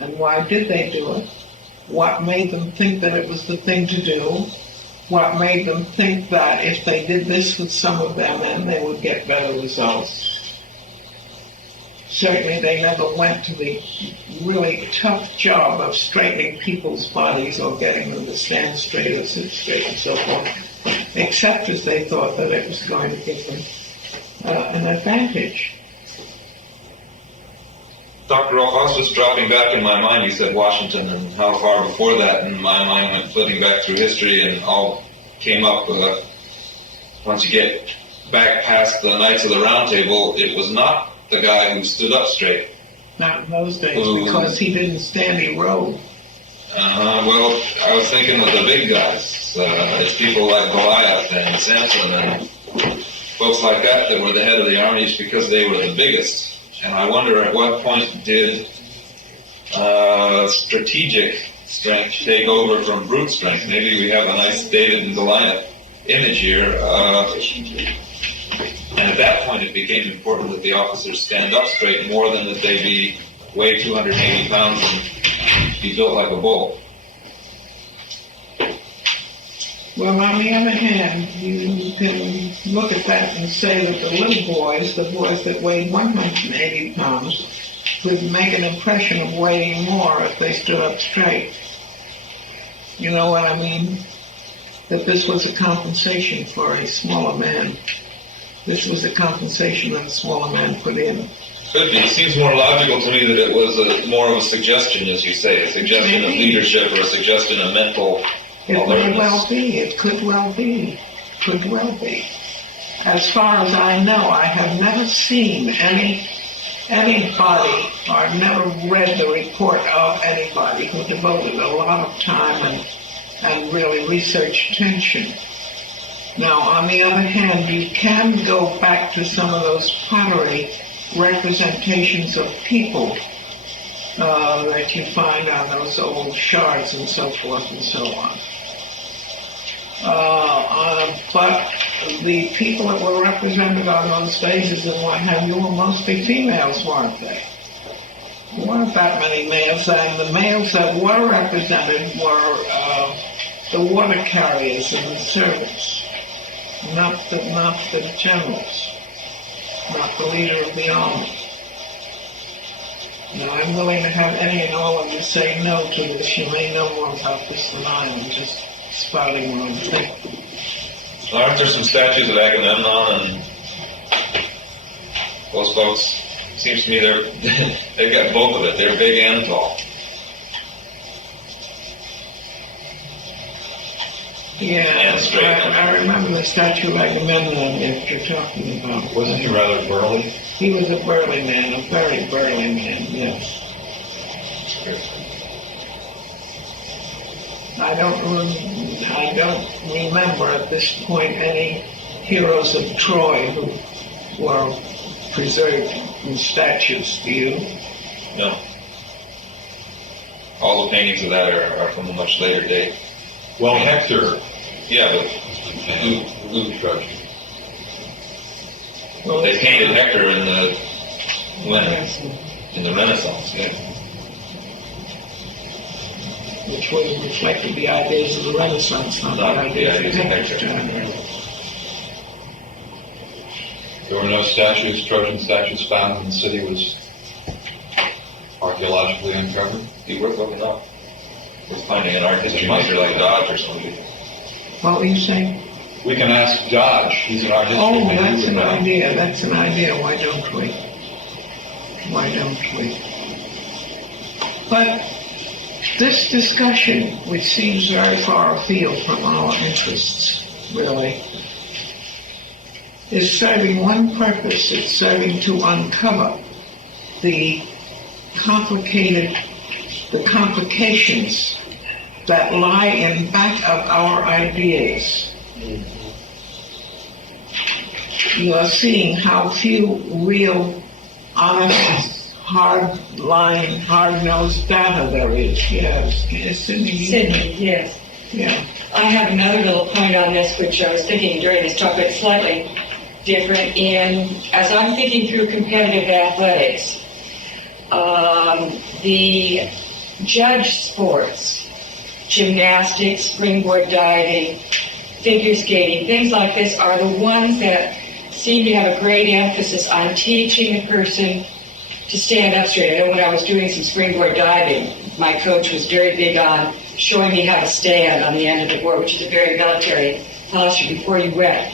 And why did they do it? What made them think that it was the thing to do? What made them think that if they did this with some of their men, they would get better results? Certainly they never went to the really tough job of straightening people's bodies or getting them to stand straight or sit straight and so forth, except as they thought that it was going to give them an advantage. Dr. Rolf, I was just dropping back in my mind, you said Washington and how far before that, and my mind went flipping back through history and all came up, once you get back past the Knights of the Round Table, it was not the guy who stood up straight. Not in those days, because he didn't stand, he rode. Well, I was thinking of the big guys. It's people like Goliath and Samson and folks like that that were the head of the armies because they were the biggest. And I wonder at what point did strategic strength take over from brute strength? Maybe we have a nice David and Goliath image here. And at that point it became important that the officers stand up straight more than that they weigh 280 pounds and be built like a bull. Well, on the other hand, you can look at that and say that the little boys, the boys that weighed 180 pounds, would make an impression of weighing more if they stood up straight. You know what I mean? That this was a compensation for a smaller man. This was a compensation that a smaller man put in. Could be. It seems more logical to me that it was more of a suggestion, as you say, a suggestion of leadership or a suggestion of mental It alertness. may well be. It could well be. Could well be. As far as I know, I have never seen anybody or never read the report of anybody who devoted a lot of time and really researched tension. Now, on the other hand, you can go back to some of those pottery representations of people that you find on those old shards and so forth and so on. But the people that were represented on those vases and what have you were mostly females, weren't they? There weren't that many males, and the males that were represented were the water carriers and the servants, not the generals, not the leader of the army. Now, I'm willing to have any and all of you say no to this. You may know more about this than I am. I'm just spouting what I'm thinking. Aren't there some statues of Agamemnon and those folks? Seems to me they've got both of it. They're big and tall. Yeah, And straight. I remember the statue of Agamemnon that you're talking about. Wasn't he rather burly? He was a burly man, a very burly man, yes. I don't remember at this point any heroes of Troy who were preserved in statues. Do you? No. All the paintings of that are from a much later date. Well, Hector. Yeah, but Luke Truck. they painted Hector in the Renaissance. Yeah. Which would have reflected the ideas of the Renaissance, not the ideas of Hector. There were no statues, Trojan statues found when the city was archaeologically uncovered. Be worth looking up. Worth finding an art history major like Dodge or something. What were you saying? We can ask Dodge. He's an art history Oh, major. that's an idea. That's an idea. Why don't we? Why don't we? But this discussion, which seems very far afield from our interests, really, is serving one purpose. It's serving to uncover the complications that lie in back of our ideas. You are seeing how few real, honest, hard-line, hard-nosed data there is. Yes. Sydney, yes. Yeah. I have another little point on this, which I was thinking during this talk, but it's slightly different. As I'm thinking through competitive athletics, the judge sports, gymnastics, springboard diving, figure skating, things like this are the ones that seem to have a great emphasis on teaching the person to stand up straight. I know when I was doing some springboard diving, my coach was very big on showing me how to stand on the end of the board, which is a very military posture before you wet.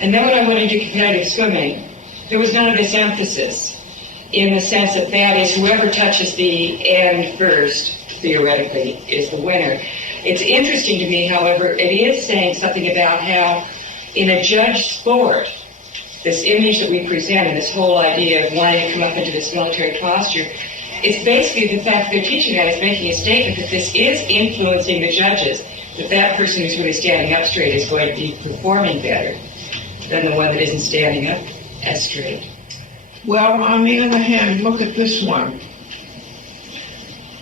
And then when I went into competitive swimming, there was none of this emphasis in the sense that is whoever touches the end first, theoretically, is the winner. It's interesting to me, however, it is saying something about how in a judged sport, this image that we present and this whole idea of wanting to come up into this military posture, it's basically the fact that they're teaching that is making a statement that this is influencing the judges, that person who's really standing up straight is going to be performing better than the one that isn't standing up as straight. Well, on the other hand, look at this one.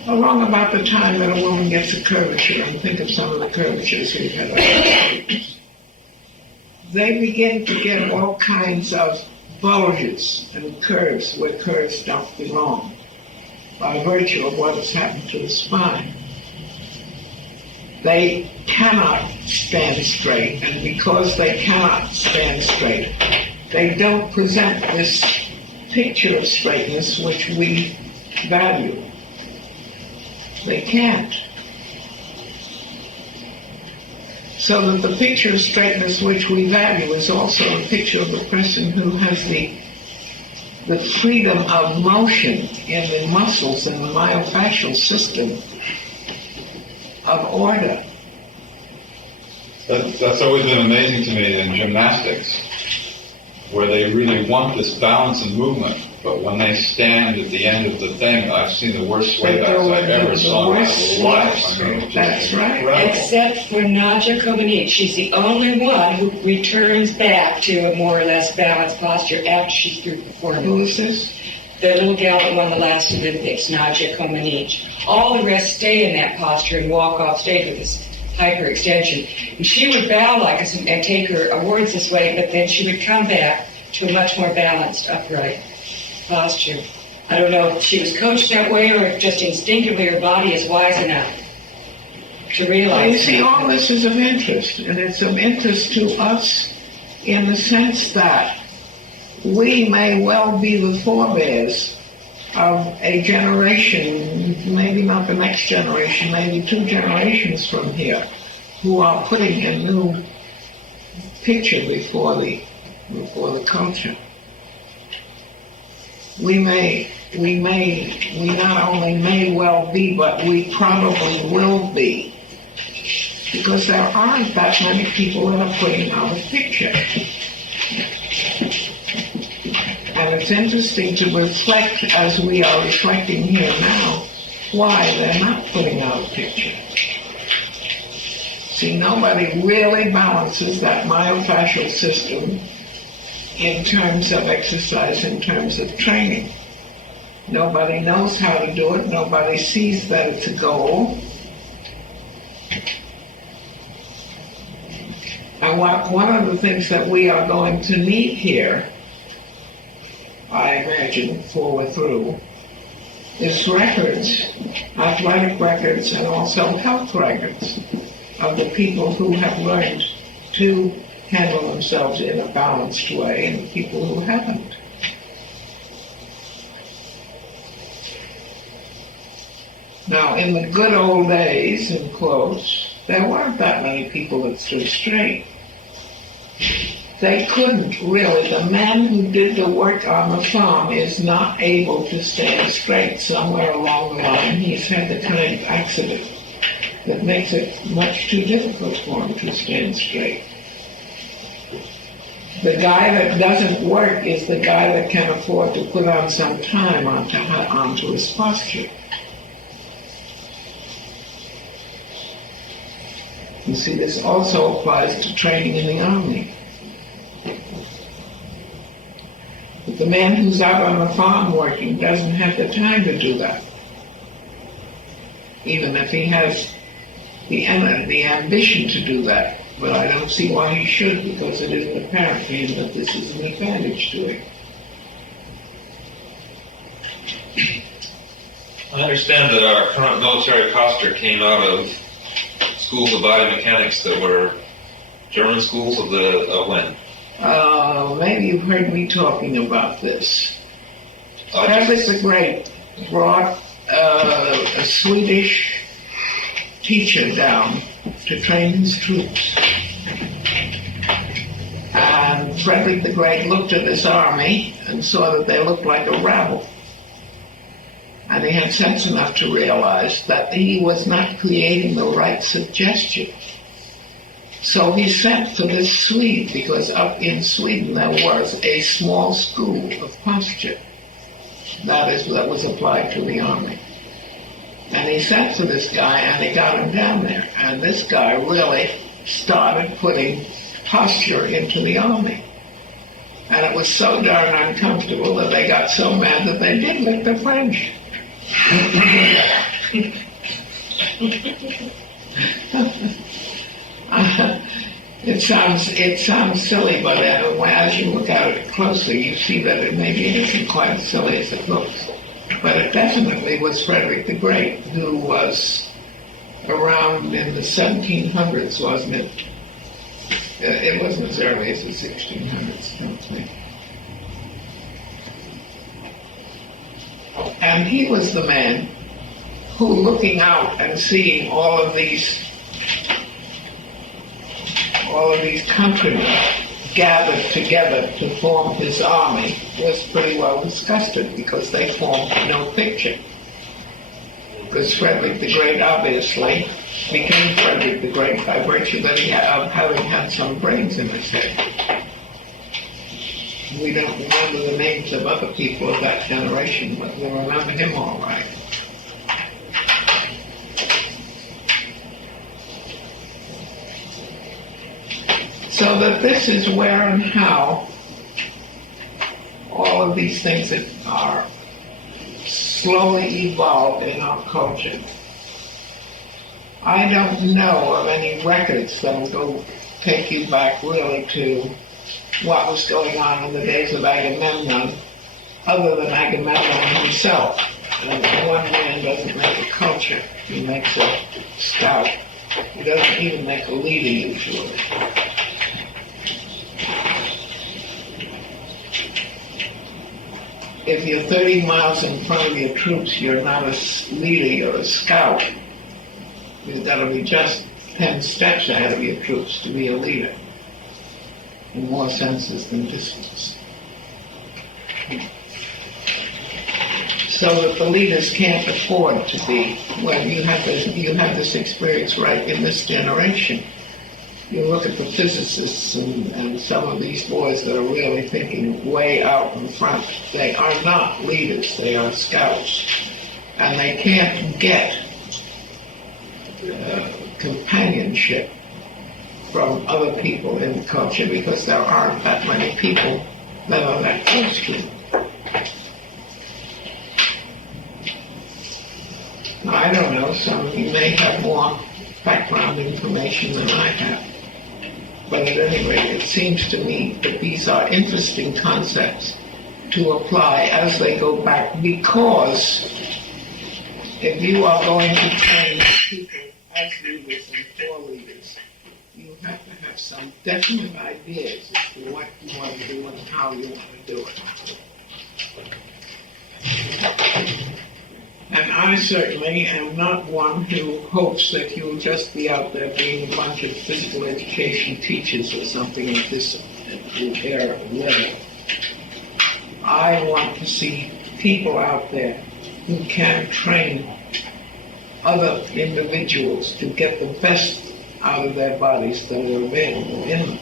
Along about the time that a woman gets a curvature, and think of some of the curvatures we've had, they begin to get all kinds of bulges and curves where curves don't belong by virtue of what has happened to the spine. they cannot stand straight, and because they cannot stand straight, they don't present this picture of straightness which we value. They can't. So that the picture of straightness which we value is also a picture of the person who has the freedom of motion in the muscles and the myofascial system of order. That's always been amazing to me in gymnastics, where they really want this balance and movement, but when they stand at the end of the thing, I've seen the worst swaybacks I've ever saw in my life. I mean, That's right. incredible. Except for Nadja Comaneci. She's the only one who returns back to a more or less balanced posture after she's through performing. Who is this? The little gal that won the last Olympics, Nadja Comaneci. All the rest stay in that posture and walk off stage with this hyperextension. And she would bow like us and take her awards this way, but then she would come back to a much more balanced, upright posture. I don't know if she was coached that way or if just instinctively her body is wise enough to realize. You see, all this is of interest, and it's of interest to us in the sense that we may well be the forebears of a generation, maybe not the next generation, maybe 2 generations from here, who are putting a new picture before the culture. We not only may well be, but we probably will be, because there aren't that many people that are putting out a picture. And it's interesting to reflect, as we are reflecting here now, why they're not putting out a picture. See, nobody really balances that myofascial system in terms of exercise, in terms of training. Nobody knows how to do it. Nobody sees that it's a goal. And one of the things that we are going to need here, I imagine, before we're through, is records, athletic records, and also health records of the people who have learned to handle themselves in a balanced way and the people who haven't. Now, in the good old days, in quotes, there weren't that many people that stood straight. They couldn't really. The man who did the work on the farm is not able to stand straight somewhere along the line. He's had the kind of accident that makes it much too difficult for him to stand straight. The guy that doesn't work is the guy that can afford to put on some time onto his posture. You see, this also applies to training in the Army. But the man who's out on the farm working doesn't have the time to do that, even if he has the ambition to do that. But I don't see why he should, because it isn't apparent to him that this is an advantage to him. I understand that our current military posture came out of schools of biomechanics that were German schools of the when? Maybe you've heard me talking about this. Frederick the Great brought a Swedish teacher down to train his troops. And Frederick the Great looked at his army and saw that they looked like a rabble. And he had sense enough to realize that he was not creating the right suggestion. So he sent for this Swede, because up in Sweden there was a small school of posture that was applied to the army. And he sent for this guy, and he got him down there. And this guy really started putting posture into the army. And it was so darn uncomfortable that they got so mad that they did lick the French. It sounds silly, but as you look at it closely, you see that maybe it isn't quite as silly as it looks. But it definitely was Frederick the Great who was around in the 1700s, wasn't it? It wasn't as early as the 1600s, I don't think. And he was the man who, looking out and seeing all of these countrymen gathered together to form his army, was pretty well disgusted because they formed no picture. Because Frederick the Great obviously became Frederick the Great by virtue that of having had some brains in his head. We don't remember the names of other people of that generation, but we remember him all right. So that this is where and how all of these things that are slowly evolved in our culture. I don't know of any records that will go take you back really to what was going on in the days of Agamemnon, other than Agamemnon himself. And one man doesn't make a culture, he makes a scout. He doesn't even make a leader usually. If you're 30 miles in front of your troops, you're not a leader, you're a scout. You've got to be just 10 steps ahead of your troops to be a leader, in more senses than distance. So that the leaders can't afford to be, well, you have this experience right in this generation. You look at the physicists and some of these boys that are really thinking way out in front. They are not leaders, they are scouts. And they can't get companionship from other people in the culture because there aren't that many people that are that close to them. Now, I don't know, some of you may have more background information than I have. But at any rate, it seems to me that these are interesting concepts to apply as they go back, because if you are going to train people as leaders and for leaders, you have to have some definite ideas as to what you want to do and how you want to do it. And I certainly am not one who hopes that you'll just be out there being a bunch of physical education teachers or something at this era level. I want to see people out there who can train other individuals to get the best out of their bodies that are available in them.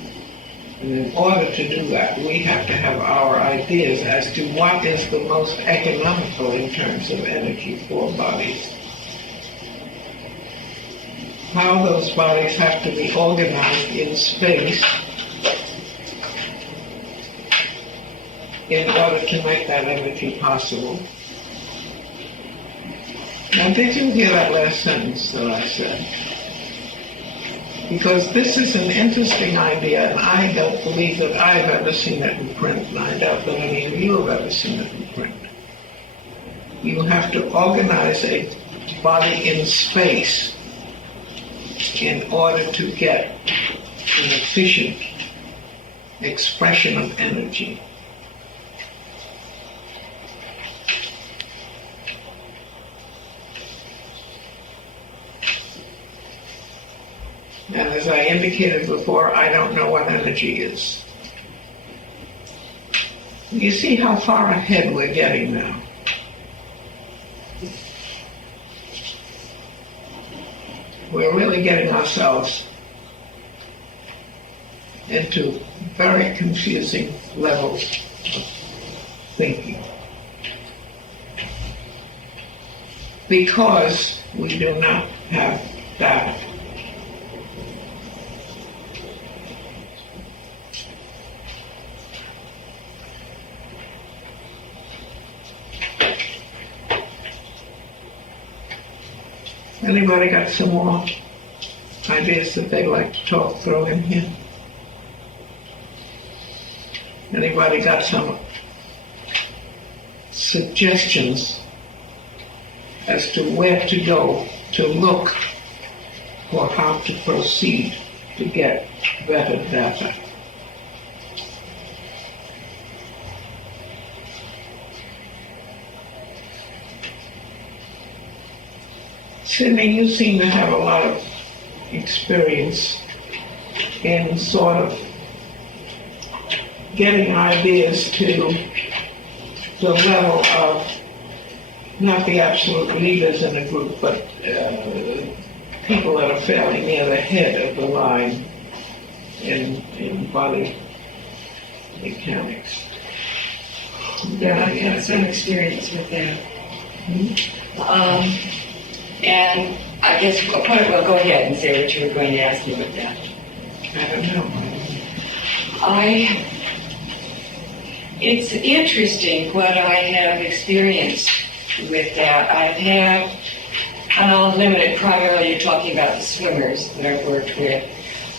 And in order to do that, we have to have our ideas as to what is the most economical in terms of energy for bodies. How those bodies have to be organized in space in order to make that energy possible. Now, did you hear that last sentence that I said? Because this is an interesting idea, and I don't believe that I've ever seen it in print, and I doubt that any of you have ever seen it in print. You have to organize a body in space in order to get an efficient expression of energy. And as I indicated before, I don't know what energy is. You see how far ahead we're getting now. We're really getting ourselves into very confusing levels of thinking. Because we do not have data. Anybody got some more ideas that they'd like to throw in here? Anybody got some suggestions as to where to go to look for how to proceed to get better data. Sidney, you seem to have a lot of experience in sort of getting ideas to the level of not the absolute leaders in a group, but people that are fairly near the head of the line in body mechanics. Yeah, I've had some experience with that. And I guess, well, go ahead and say what you were going to ask me with that. I don't know. It's interesting what I have experienced with that. I've had, and I'll limit it primarily to talking about the swimmers that I've worked with.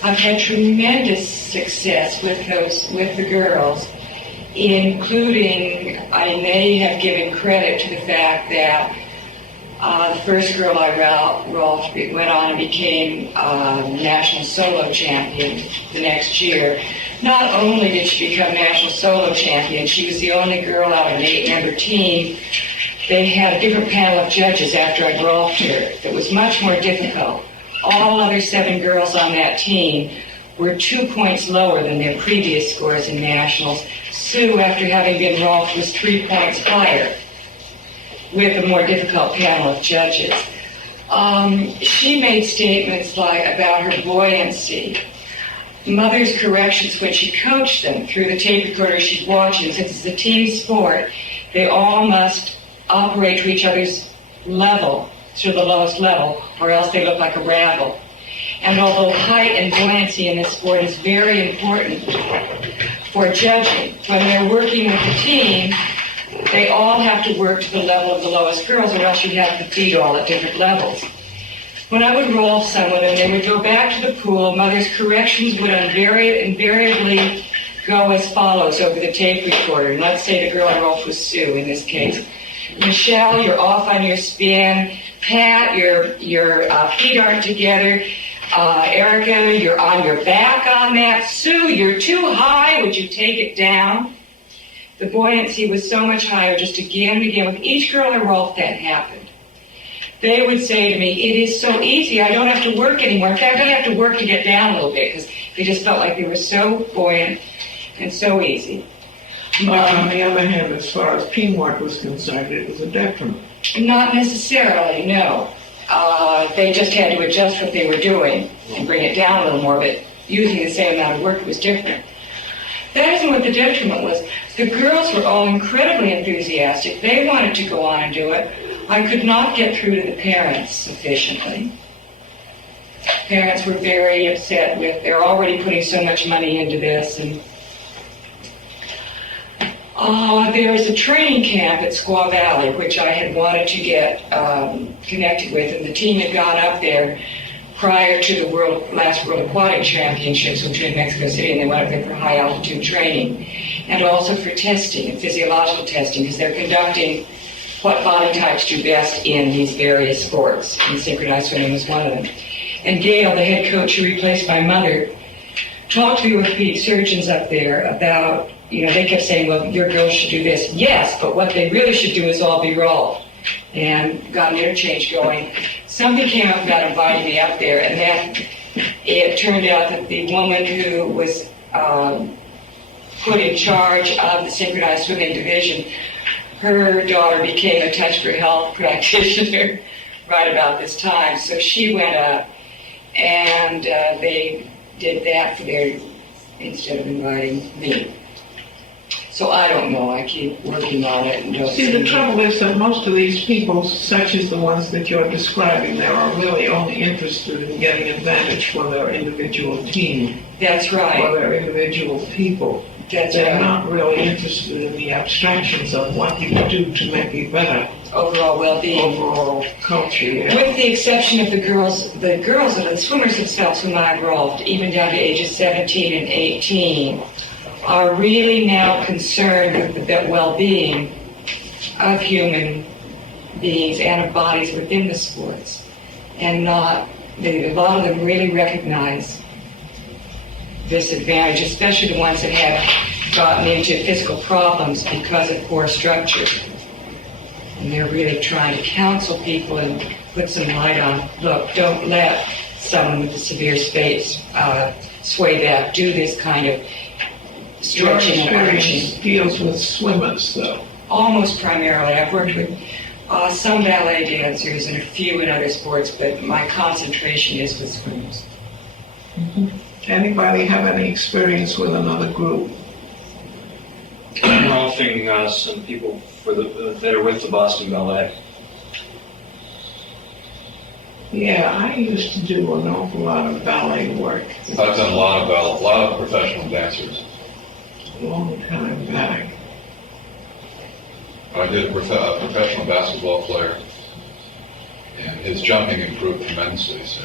I've had tremendous success with the girls, including, I may have given credit to the fact that the first girl I rolfed went on and became national solo champion the next year. Not only did she become national solo champion, she was the only girl out of an 8-member team. They had a different panel of judges after I rolfed her. It was much more difficult. All other 7 girls on that team were 2 points lower than their previous scores in nationals. Sue, after having been rolfed, was 3 points higher, with a more difficult panel of judges. She made statements like about her buoyancy. Mother's corrections when she coached them through the tape recorder she'd watch, and since it's a team sport, they all must operate to each other's level, to the lowest level, or else they look like a rabble. And although height and buoyancy in this sport is very important for judging, when they're working with the team, they all have to work to the level of the lowest girls, or else you have to feed all at different levels. When I would roll someone and they would go back to the pool, Mother's corrections would invariably go as follows over the tape recorder. And let's say the girl I rolled was Sue in this case. Michelle, you're off on your spin. Pat, your feet aren't together. Erica, you're on your back on that. Sue, you're too high. Would you take it down? The buoyancy was so much higher just again and again. With each girl I rolled, that happened. They would say to me, it is so easy, I don't have to work anymore. In fact, I have to work to get down a little bit, because they just felt like they were so buoyant and so easy. But on the other hand, as far as teamwork was concerned, it was a detriment. Not necessarily, no. They just had to adjust what they were doing and bring it down a little more, but using the same amount of work was different. That isn't what the detriment was. The girls were all incredibly enthusiastic. They wanted to go on and do it. I could not get through to the parents sufficiently. Parents were very upset with, they're already putting so much money into this. And there was a training camp at Squaw Valley, which I had wanted to get connected with, and the team had gone up there prior to the last World Aquatic Championships, which were in Mexico City, and they went up there for high altitude training, and also for testing and physiological testing, because they're conducting what body types do best in these various sports, and synchronized swimming was one of them. And Gail, the head coach who replaced my mother, talked to the orthopedic surgeons up there about, they kept saying, well, your girls should do this. Yes, but what they really should do is all be rolled. And got an interchange going. Something came up about inviting me up there, and then it turned out that the woman who was put in charge of the synchronized swimming division, her daughter became a Touch for Health practitioner right about this time. So she went up, and they did that for their, instead of inviting me. So I don't know. I keep working on it. And don't See, the trouble is that most of these people, such as the ones that you're describing, they are really only interested in getting advantage for their individual team. That's right. For their individual people. They're not really interested in the abstractions of what you can do to make a better overall well-being, overall culture. Yeah. With the exception of the girls, the swimmers themselves whom I've rolled, even down to ages 17 and 18, are really now concerned with the well-being of human beings and of bodies within the sports, and not A lot of them really recognize this advantage, especially the ones that have gotten into physical problems because of poor structure. And they're really trying to counsel people and put some light on, look, don't let someone with a severe space sway back, do this kind of stretching and experience arching. deals with swimmers, though. Almost primarily. I've worked with some ballet dancers and a few in other sports, but my concentration is with swimmers. Anybody have any experience with another group? Rolfing some people that are with the Boston Ballet. Yeah, I used to do an awful lot of ballet work. I've done a lot of professional dancers. A long time back. I did with a professional basketball player, and his jumping improved tremendously. So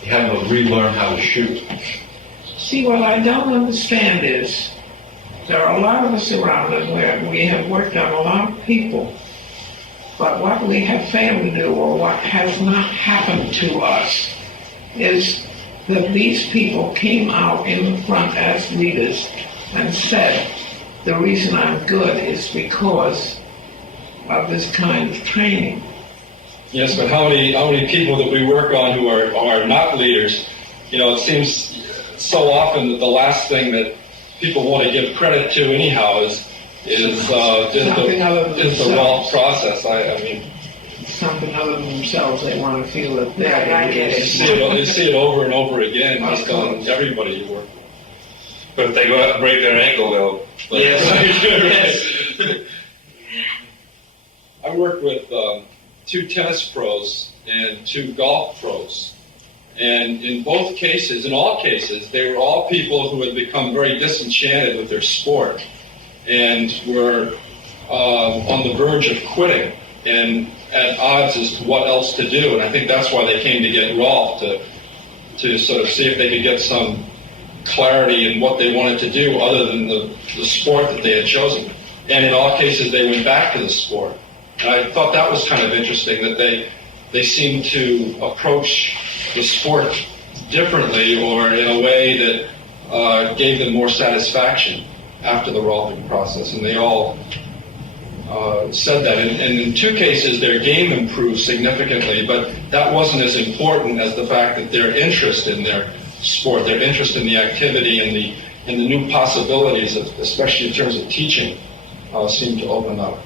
he had to relearn how to shoot. See, what I don't understand is there are a lot of us around and where we have worked on a lot of people, but what we have failed to do, or what has not happened to us, is that these people came out in the front as leaders and said, the reason I'm good is because of this kind of training. Yes, but how many people that we work on who are not leaders? You know, it seems so often that the last thing that people want to give credit to anyhow is the Rolf process. I mean, something other than themselves. They want to feel that they're. Right, I get it. you see it over and over again based on everybody you work with. But if they go out and break their ankle, they'll. Yes. I worked with 2 tennis pros and 2 golf pros. And in all cases, they were all people who had become very disenchanted with their sport and were on the verge of quitting and at odds as to what else to do. And I think that's why they came to get Rolf, to sort of see if they could get some clarity in what they wanted to do other than the sport that they had chosen. And in all cases, they went back to the sport. And I thought that was kind of interesting, that they seemed to approach the sport differently or in a way that gave them more satisfaction after the Rolfing process. And they all said that. And in 2 cases, their game improved significantly, but that wasn't as important as the fact that their interest in their sport, their interest in the activity and the new possibilities, especially in terms of teaching, seemed to open up.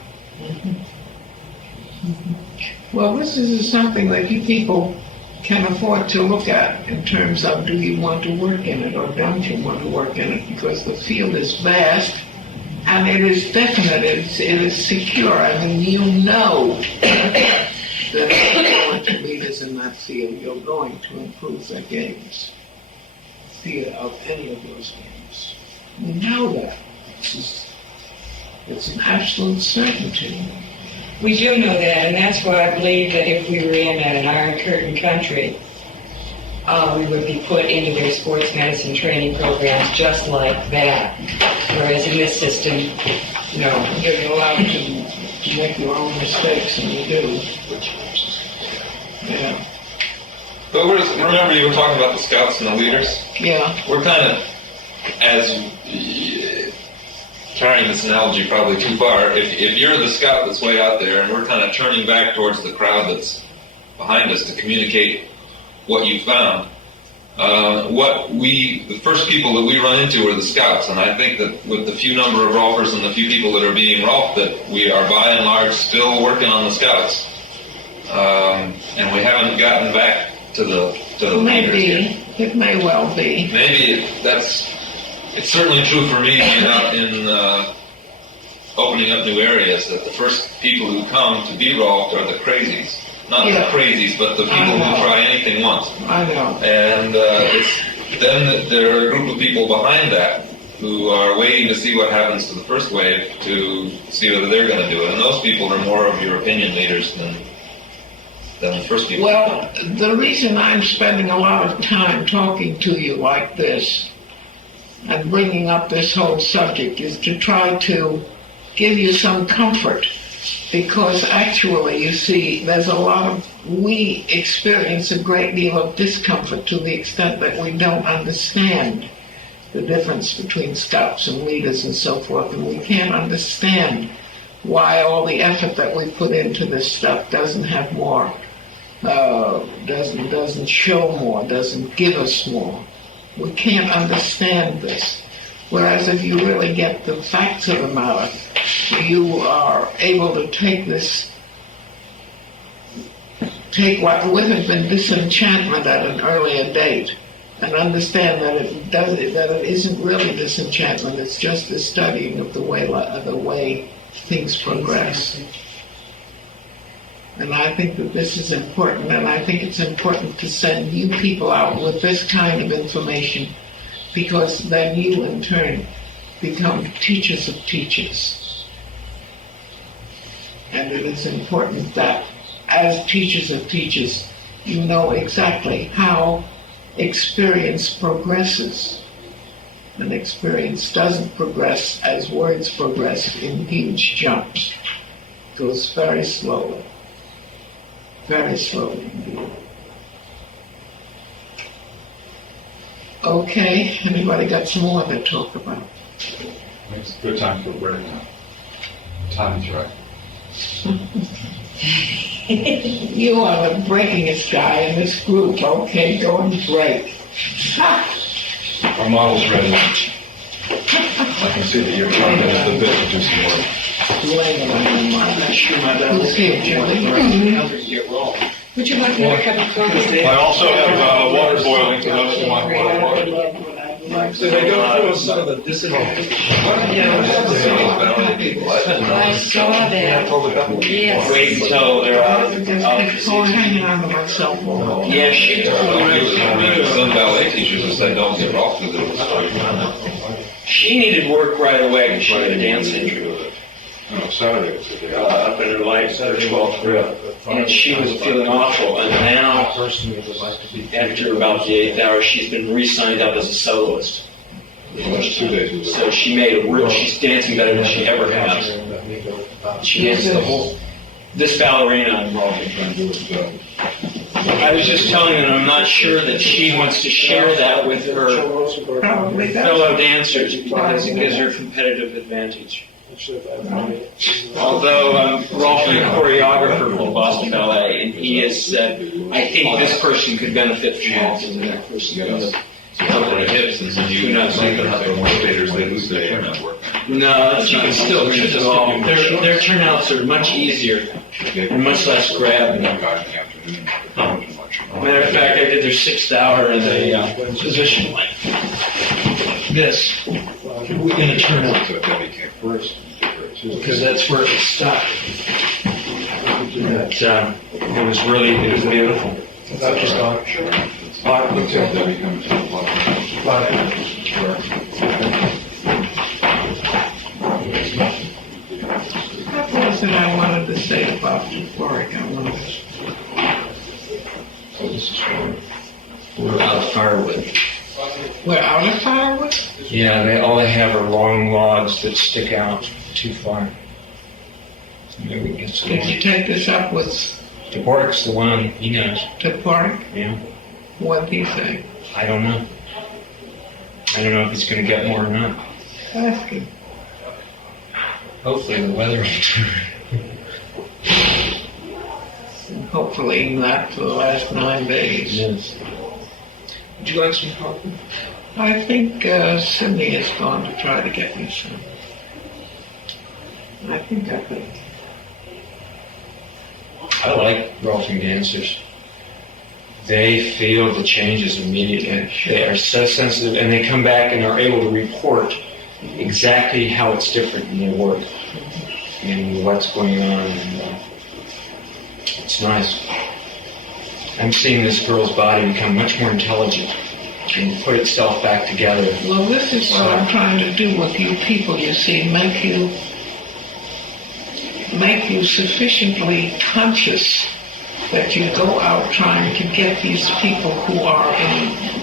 Well, this is something that you people can afford to look at in terms of, do you want to work in it or don't you want to work in it? Because the field is vast and it is definite, it is secure. I mean, you know that if you're going to leaders in that field, you're going to improve their games. Of any of those games. We know that. It's an absolute certainty. We do know that, and that's why I believe that if we were in an Iron Curtain country, we would be put into their sports medicine training programs just like that. Whereas in this system, no. You're allowed to make your own mistakes, and you do. Yeah. But remember you were talking about the scouts and the leaders? Yeah. We're kind of, as carrying this analogy probably too far, if you're the scout that's way out there and we're kind of turning back towards the crowd that's behind us to communicate what you found, the first people that we run into are the scouts. And I think that with the few number of Rolfers and the few people that are being Rolfed, that we are by and large still working on the scouts. And we haven't gotten back to the leaders yet. It may well be. Maybe it's certainly true for me being out in opening up new areas, that the first people who come to be Rolfed are the crazies. Not the crazies, but the people who try anything once. I know. And then there are a group of people behind that who are waiting to see what happens to the first wave to see whether they're going to do it. And those people are more of your opinion leaders than the first people. Well, the reason I'm spending a lot of time talking to you like this and bringing up this whole subject is to try to give you some comfort Because actually, you see, we experience a great deal of discomfort to the extent that we don't understand the difference between scouts and leaders and so forth, and we can't understand why all the effort that we put into this stuff doesn't have more, doesn't show more, doesn't give us more. We can't understand this. Whereas if you really get the facts of the matter, you are able to take what would have been disenchantment at an earlier date and understand that it isn't really disenchantment, it's just the studying of the way things progress. And I think that this is important, and I think it's important to send you people out with this kind of information, because then you in turn become teachers of teachers. And it is important that as teachers of teachers, you know exactly how experience progresses. And experience doesn't progress as words progress in huge jumps. It goes very slowly. Very slowly indeed. Okay, anybody got some more to talk about? It's a good time for a break now. Time is right. You are the breakingest guy in this group. Okay, go and break. Our model's ready. I can see that you're trying to the bit to do some work. I'm not sure my Who's here, Julie? Would you like another cup of coffee? I also have water boiling for those who want water. So they go through some of the disadvantages. I saw that. Yes. Wait until they're out. Hanging on to my cell phone. Yeah, she Some ballet teachers will say don't get off with it. She needed work right away because she had a dance injury. Saturday. Up in her life, her 12th rib. And she was feeling awful. And now, after about the 8th hour, she's been re-signed up as a soloist. So she made it work. She's dancing better than she ever has. She dances the whole. This ballerina I'm involved in. I was just telling her I'm not sure that she wants to share that with her fellow dancers because it gives her a competitive advantage. Although Rolf is a choreographer for Boston Ballet, and he has said, I think this person could benefit from Rolf and that person goes. Who knows? Motivators, they lose their turnout work. No, she can still use it all. Their turnouts are much easier and much less grab. Matter of fact, I did their 6th hour in a position like this in a turnout. Because that's where it stopped. But, it was beautiful. That just on. What was it I wanted to say about euphoric? We're out of firewood. We're out of firewood? Yeah, all they have are long logs that stick out too far. Maybe we can get some Did more. you take this up with DePork's the one, he knows. DePork? Yeah. What did he say? I don't know. I don't know if he's going to get more or not. Ask him. Hopefully the weather will turn. Hopefully not for the last 9 days. Yes. Would you like some coffee? I think Cindy is going to try to get me some. I think I could. I like Rolfing dancers. They feel the changes immediately. They are so sensitive, and they come back and are able to report exactly how it's different in their work and what's going on. And it's nice. I'm seeing this girl's body become much more intelligent and put itself back together. Well, this is what I'm trying to do with you people, you see, make you sufficiently conscious that you go out trying to get these people who are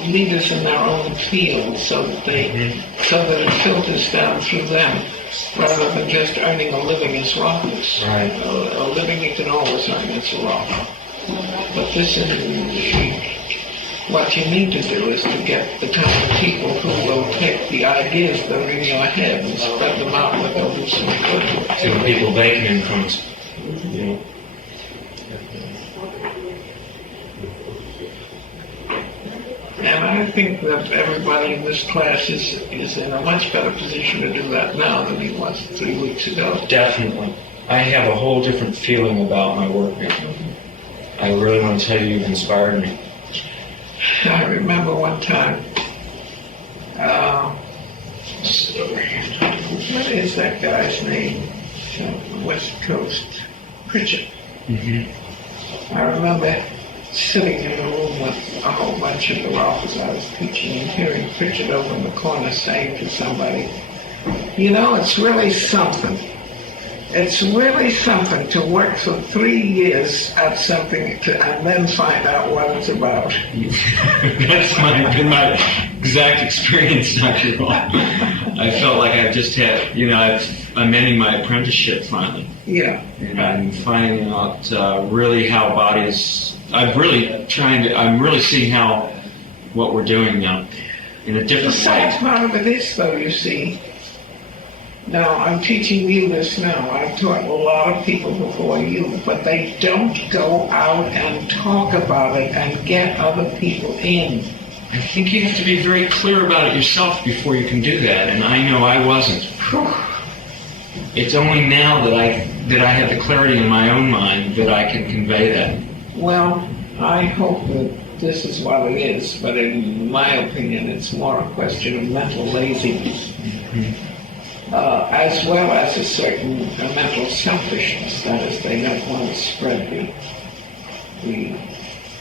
leaders in their own field so that it filters down through them. rather than just earning a living as robbers. Right. A living you can always earn as a robber. But this is what you need to do is to get the kind of people who will take the ideas that are in your head and spread them out where they'll do some good. To the people they can influence. You know. And I think that everybody in this class is in a much better position to do that now than he was 3 weeks ago. Definitely. I have a whole different feeling about my work now. I really want to tell you, you've inspired me. I remember one time, what is that guy's name? On the West Coast. Pritchett. Mm-hmm. I remember sitting in a room with a whole bunch of the Ralphs I was teaching and hearing Pritchett over in the corner saying to somebody, you know, it's really something. It's really something to work for 3 years at something and then find out what it's about. That's been my exact experience, Dr. Hall. I felt like I've just had, I'm ending my apprenticeship finally. Yeah. And I'm finding out really how bodies, I'm really seeing how what we're doing now in a different The sad way. part of it is, though, you see, now I'm teaching you this now. I've taught a lot of people before you, but they don't go out and talk about it and get other people in. I think you have to be very clear about it yourself before you can do that, and I know I wasn't. It's only now that I have the clarity in my own mind that I can convey that. Well, I hope that this is what it is, but in my opinion, it's more a question of mental laziness. Mm-hmm. As well as a certain mental selfishness. That is, they don't want to spread the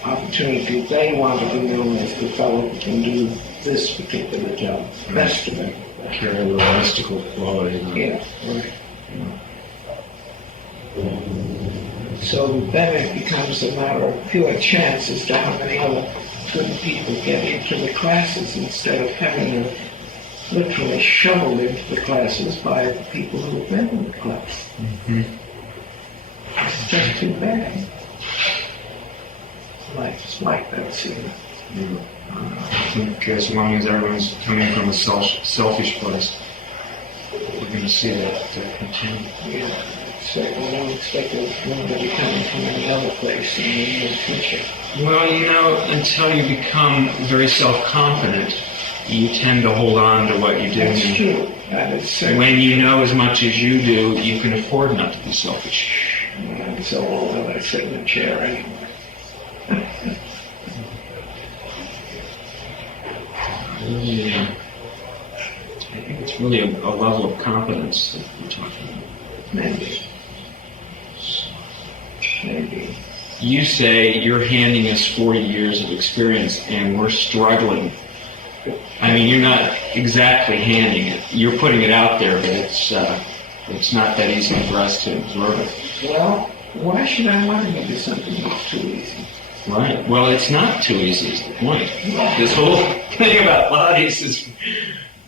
opportunity. They want to be known as the fellow who can do this particular job, best of it. Carry a mystical quality. Yeah, right. So then it becomes a matter of pure chance as to how many other good people get into the classes instead of having to literally shoveled into the classes by the people who have been in the class. Mm-hmm. It's just too bad. Life's like that, see. Yeah. I think as long as everyone's coming from a selfish place, we're going to see that continue. Yeah, certainly don't expect it's going to be coming from any other place in the near future. Well, until you become very self-confident, you tend to hold on to what you do. That's true. That is certain. When you know as much as you do, you can afford not to be selfish. I'm so old that I sit in a chair anyway. I think it's really a level of confidence that we're talking about. Maybe. You say you're handing us 40 years of experience and we're struggling. I mean, you're not exactly handing it. You're putting it out there, but it's not that easy for us to absorb it. Well, why should I want to give you something that's too easy? Right. Well, it's not too easy is the point. This whole thing about bodies is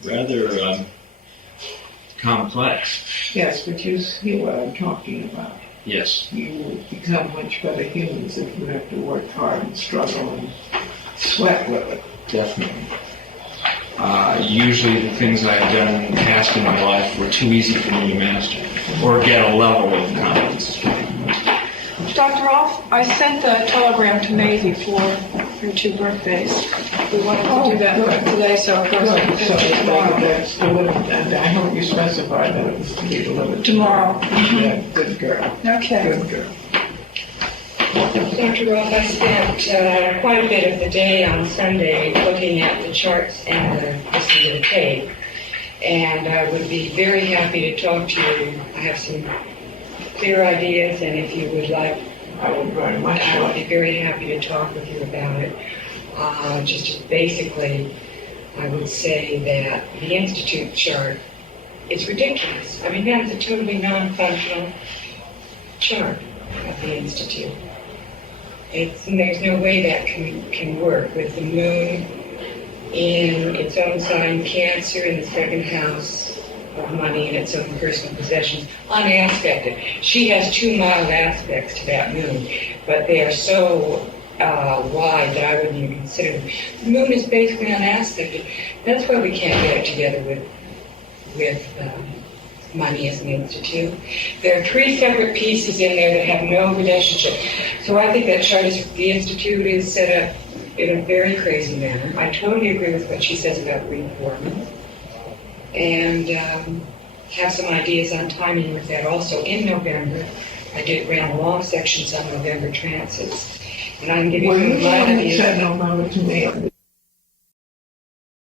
rather complex. Yes, but you see what I'm talking about. Yes. You will become much better humans if you have to work hard and struggle and sweat with it. Definitely. Usually the things I've done in the past in my life were too easy for me to master or get a level of confidence. Dr. Rolfe, I sent the telegram to Maisie for her 2 birthdays. We wanted to do that today, so it goes So and I hope you specified that it was to be delivered tomorrow. Yeah, good girl. Okay. Good girl. Dr. Rolfe, I spent quite a bit of the day on Sunday looking at the charts and listening to the tape, and I would be very happy to talk to you. I have some clear ideas, and if you would like, I would very much. I would be very happy to talk with you about it. Just basically, I would say that the Institute chart is ridiculous. I mean, that's a totally non-functional chart of the Institute. There's no way that can work with the moon in its own sign, Cancer, in the 2nd house of money in its own personal possessions, unaspected. She has two mild aspects to that moon, but they are so wide that I wouldn't even consider them. The moon is basically unaspected. That's why we can't get it together with money as an institute. There are three separate pieces in there that have no relationship. So I think that the institute is set up in a very crazy manner. I totally agree with what she says about reforming. And have some ideas on timing with that also. In November, I ran long sections on November transits. And I'm giving Well, you you a lot of haven't ideas. said November to me.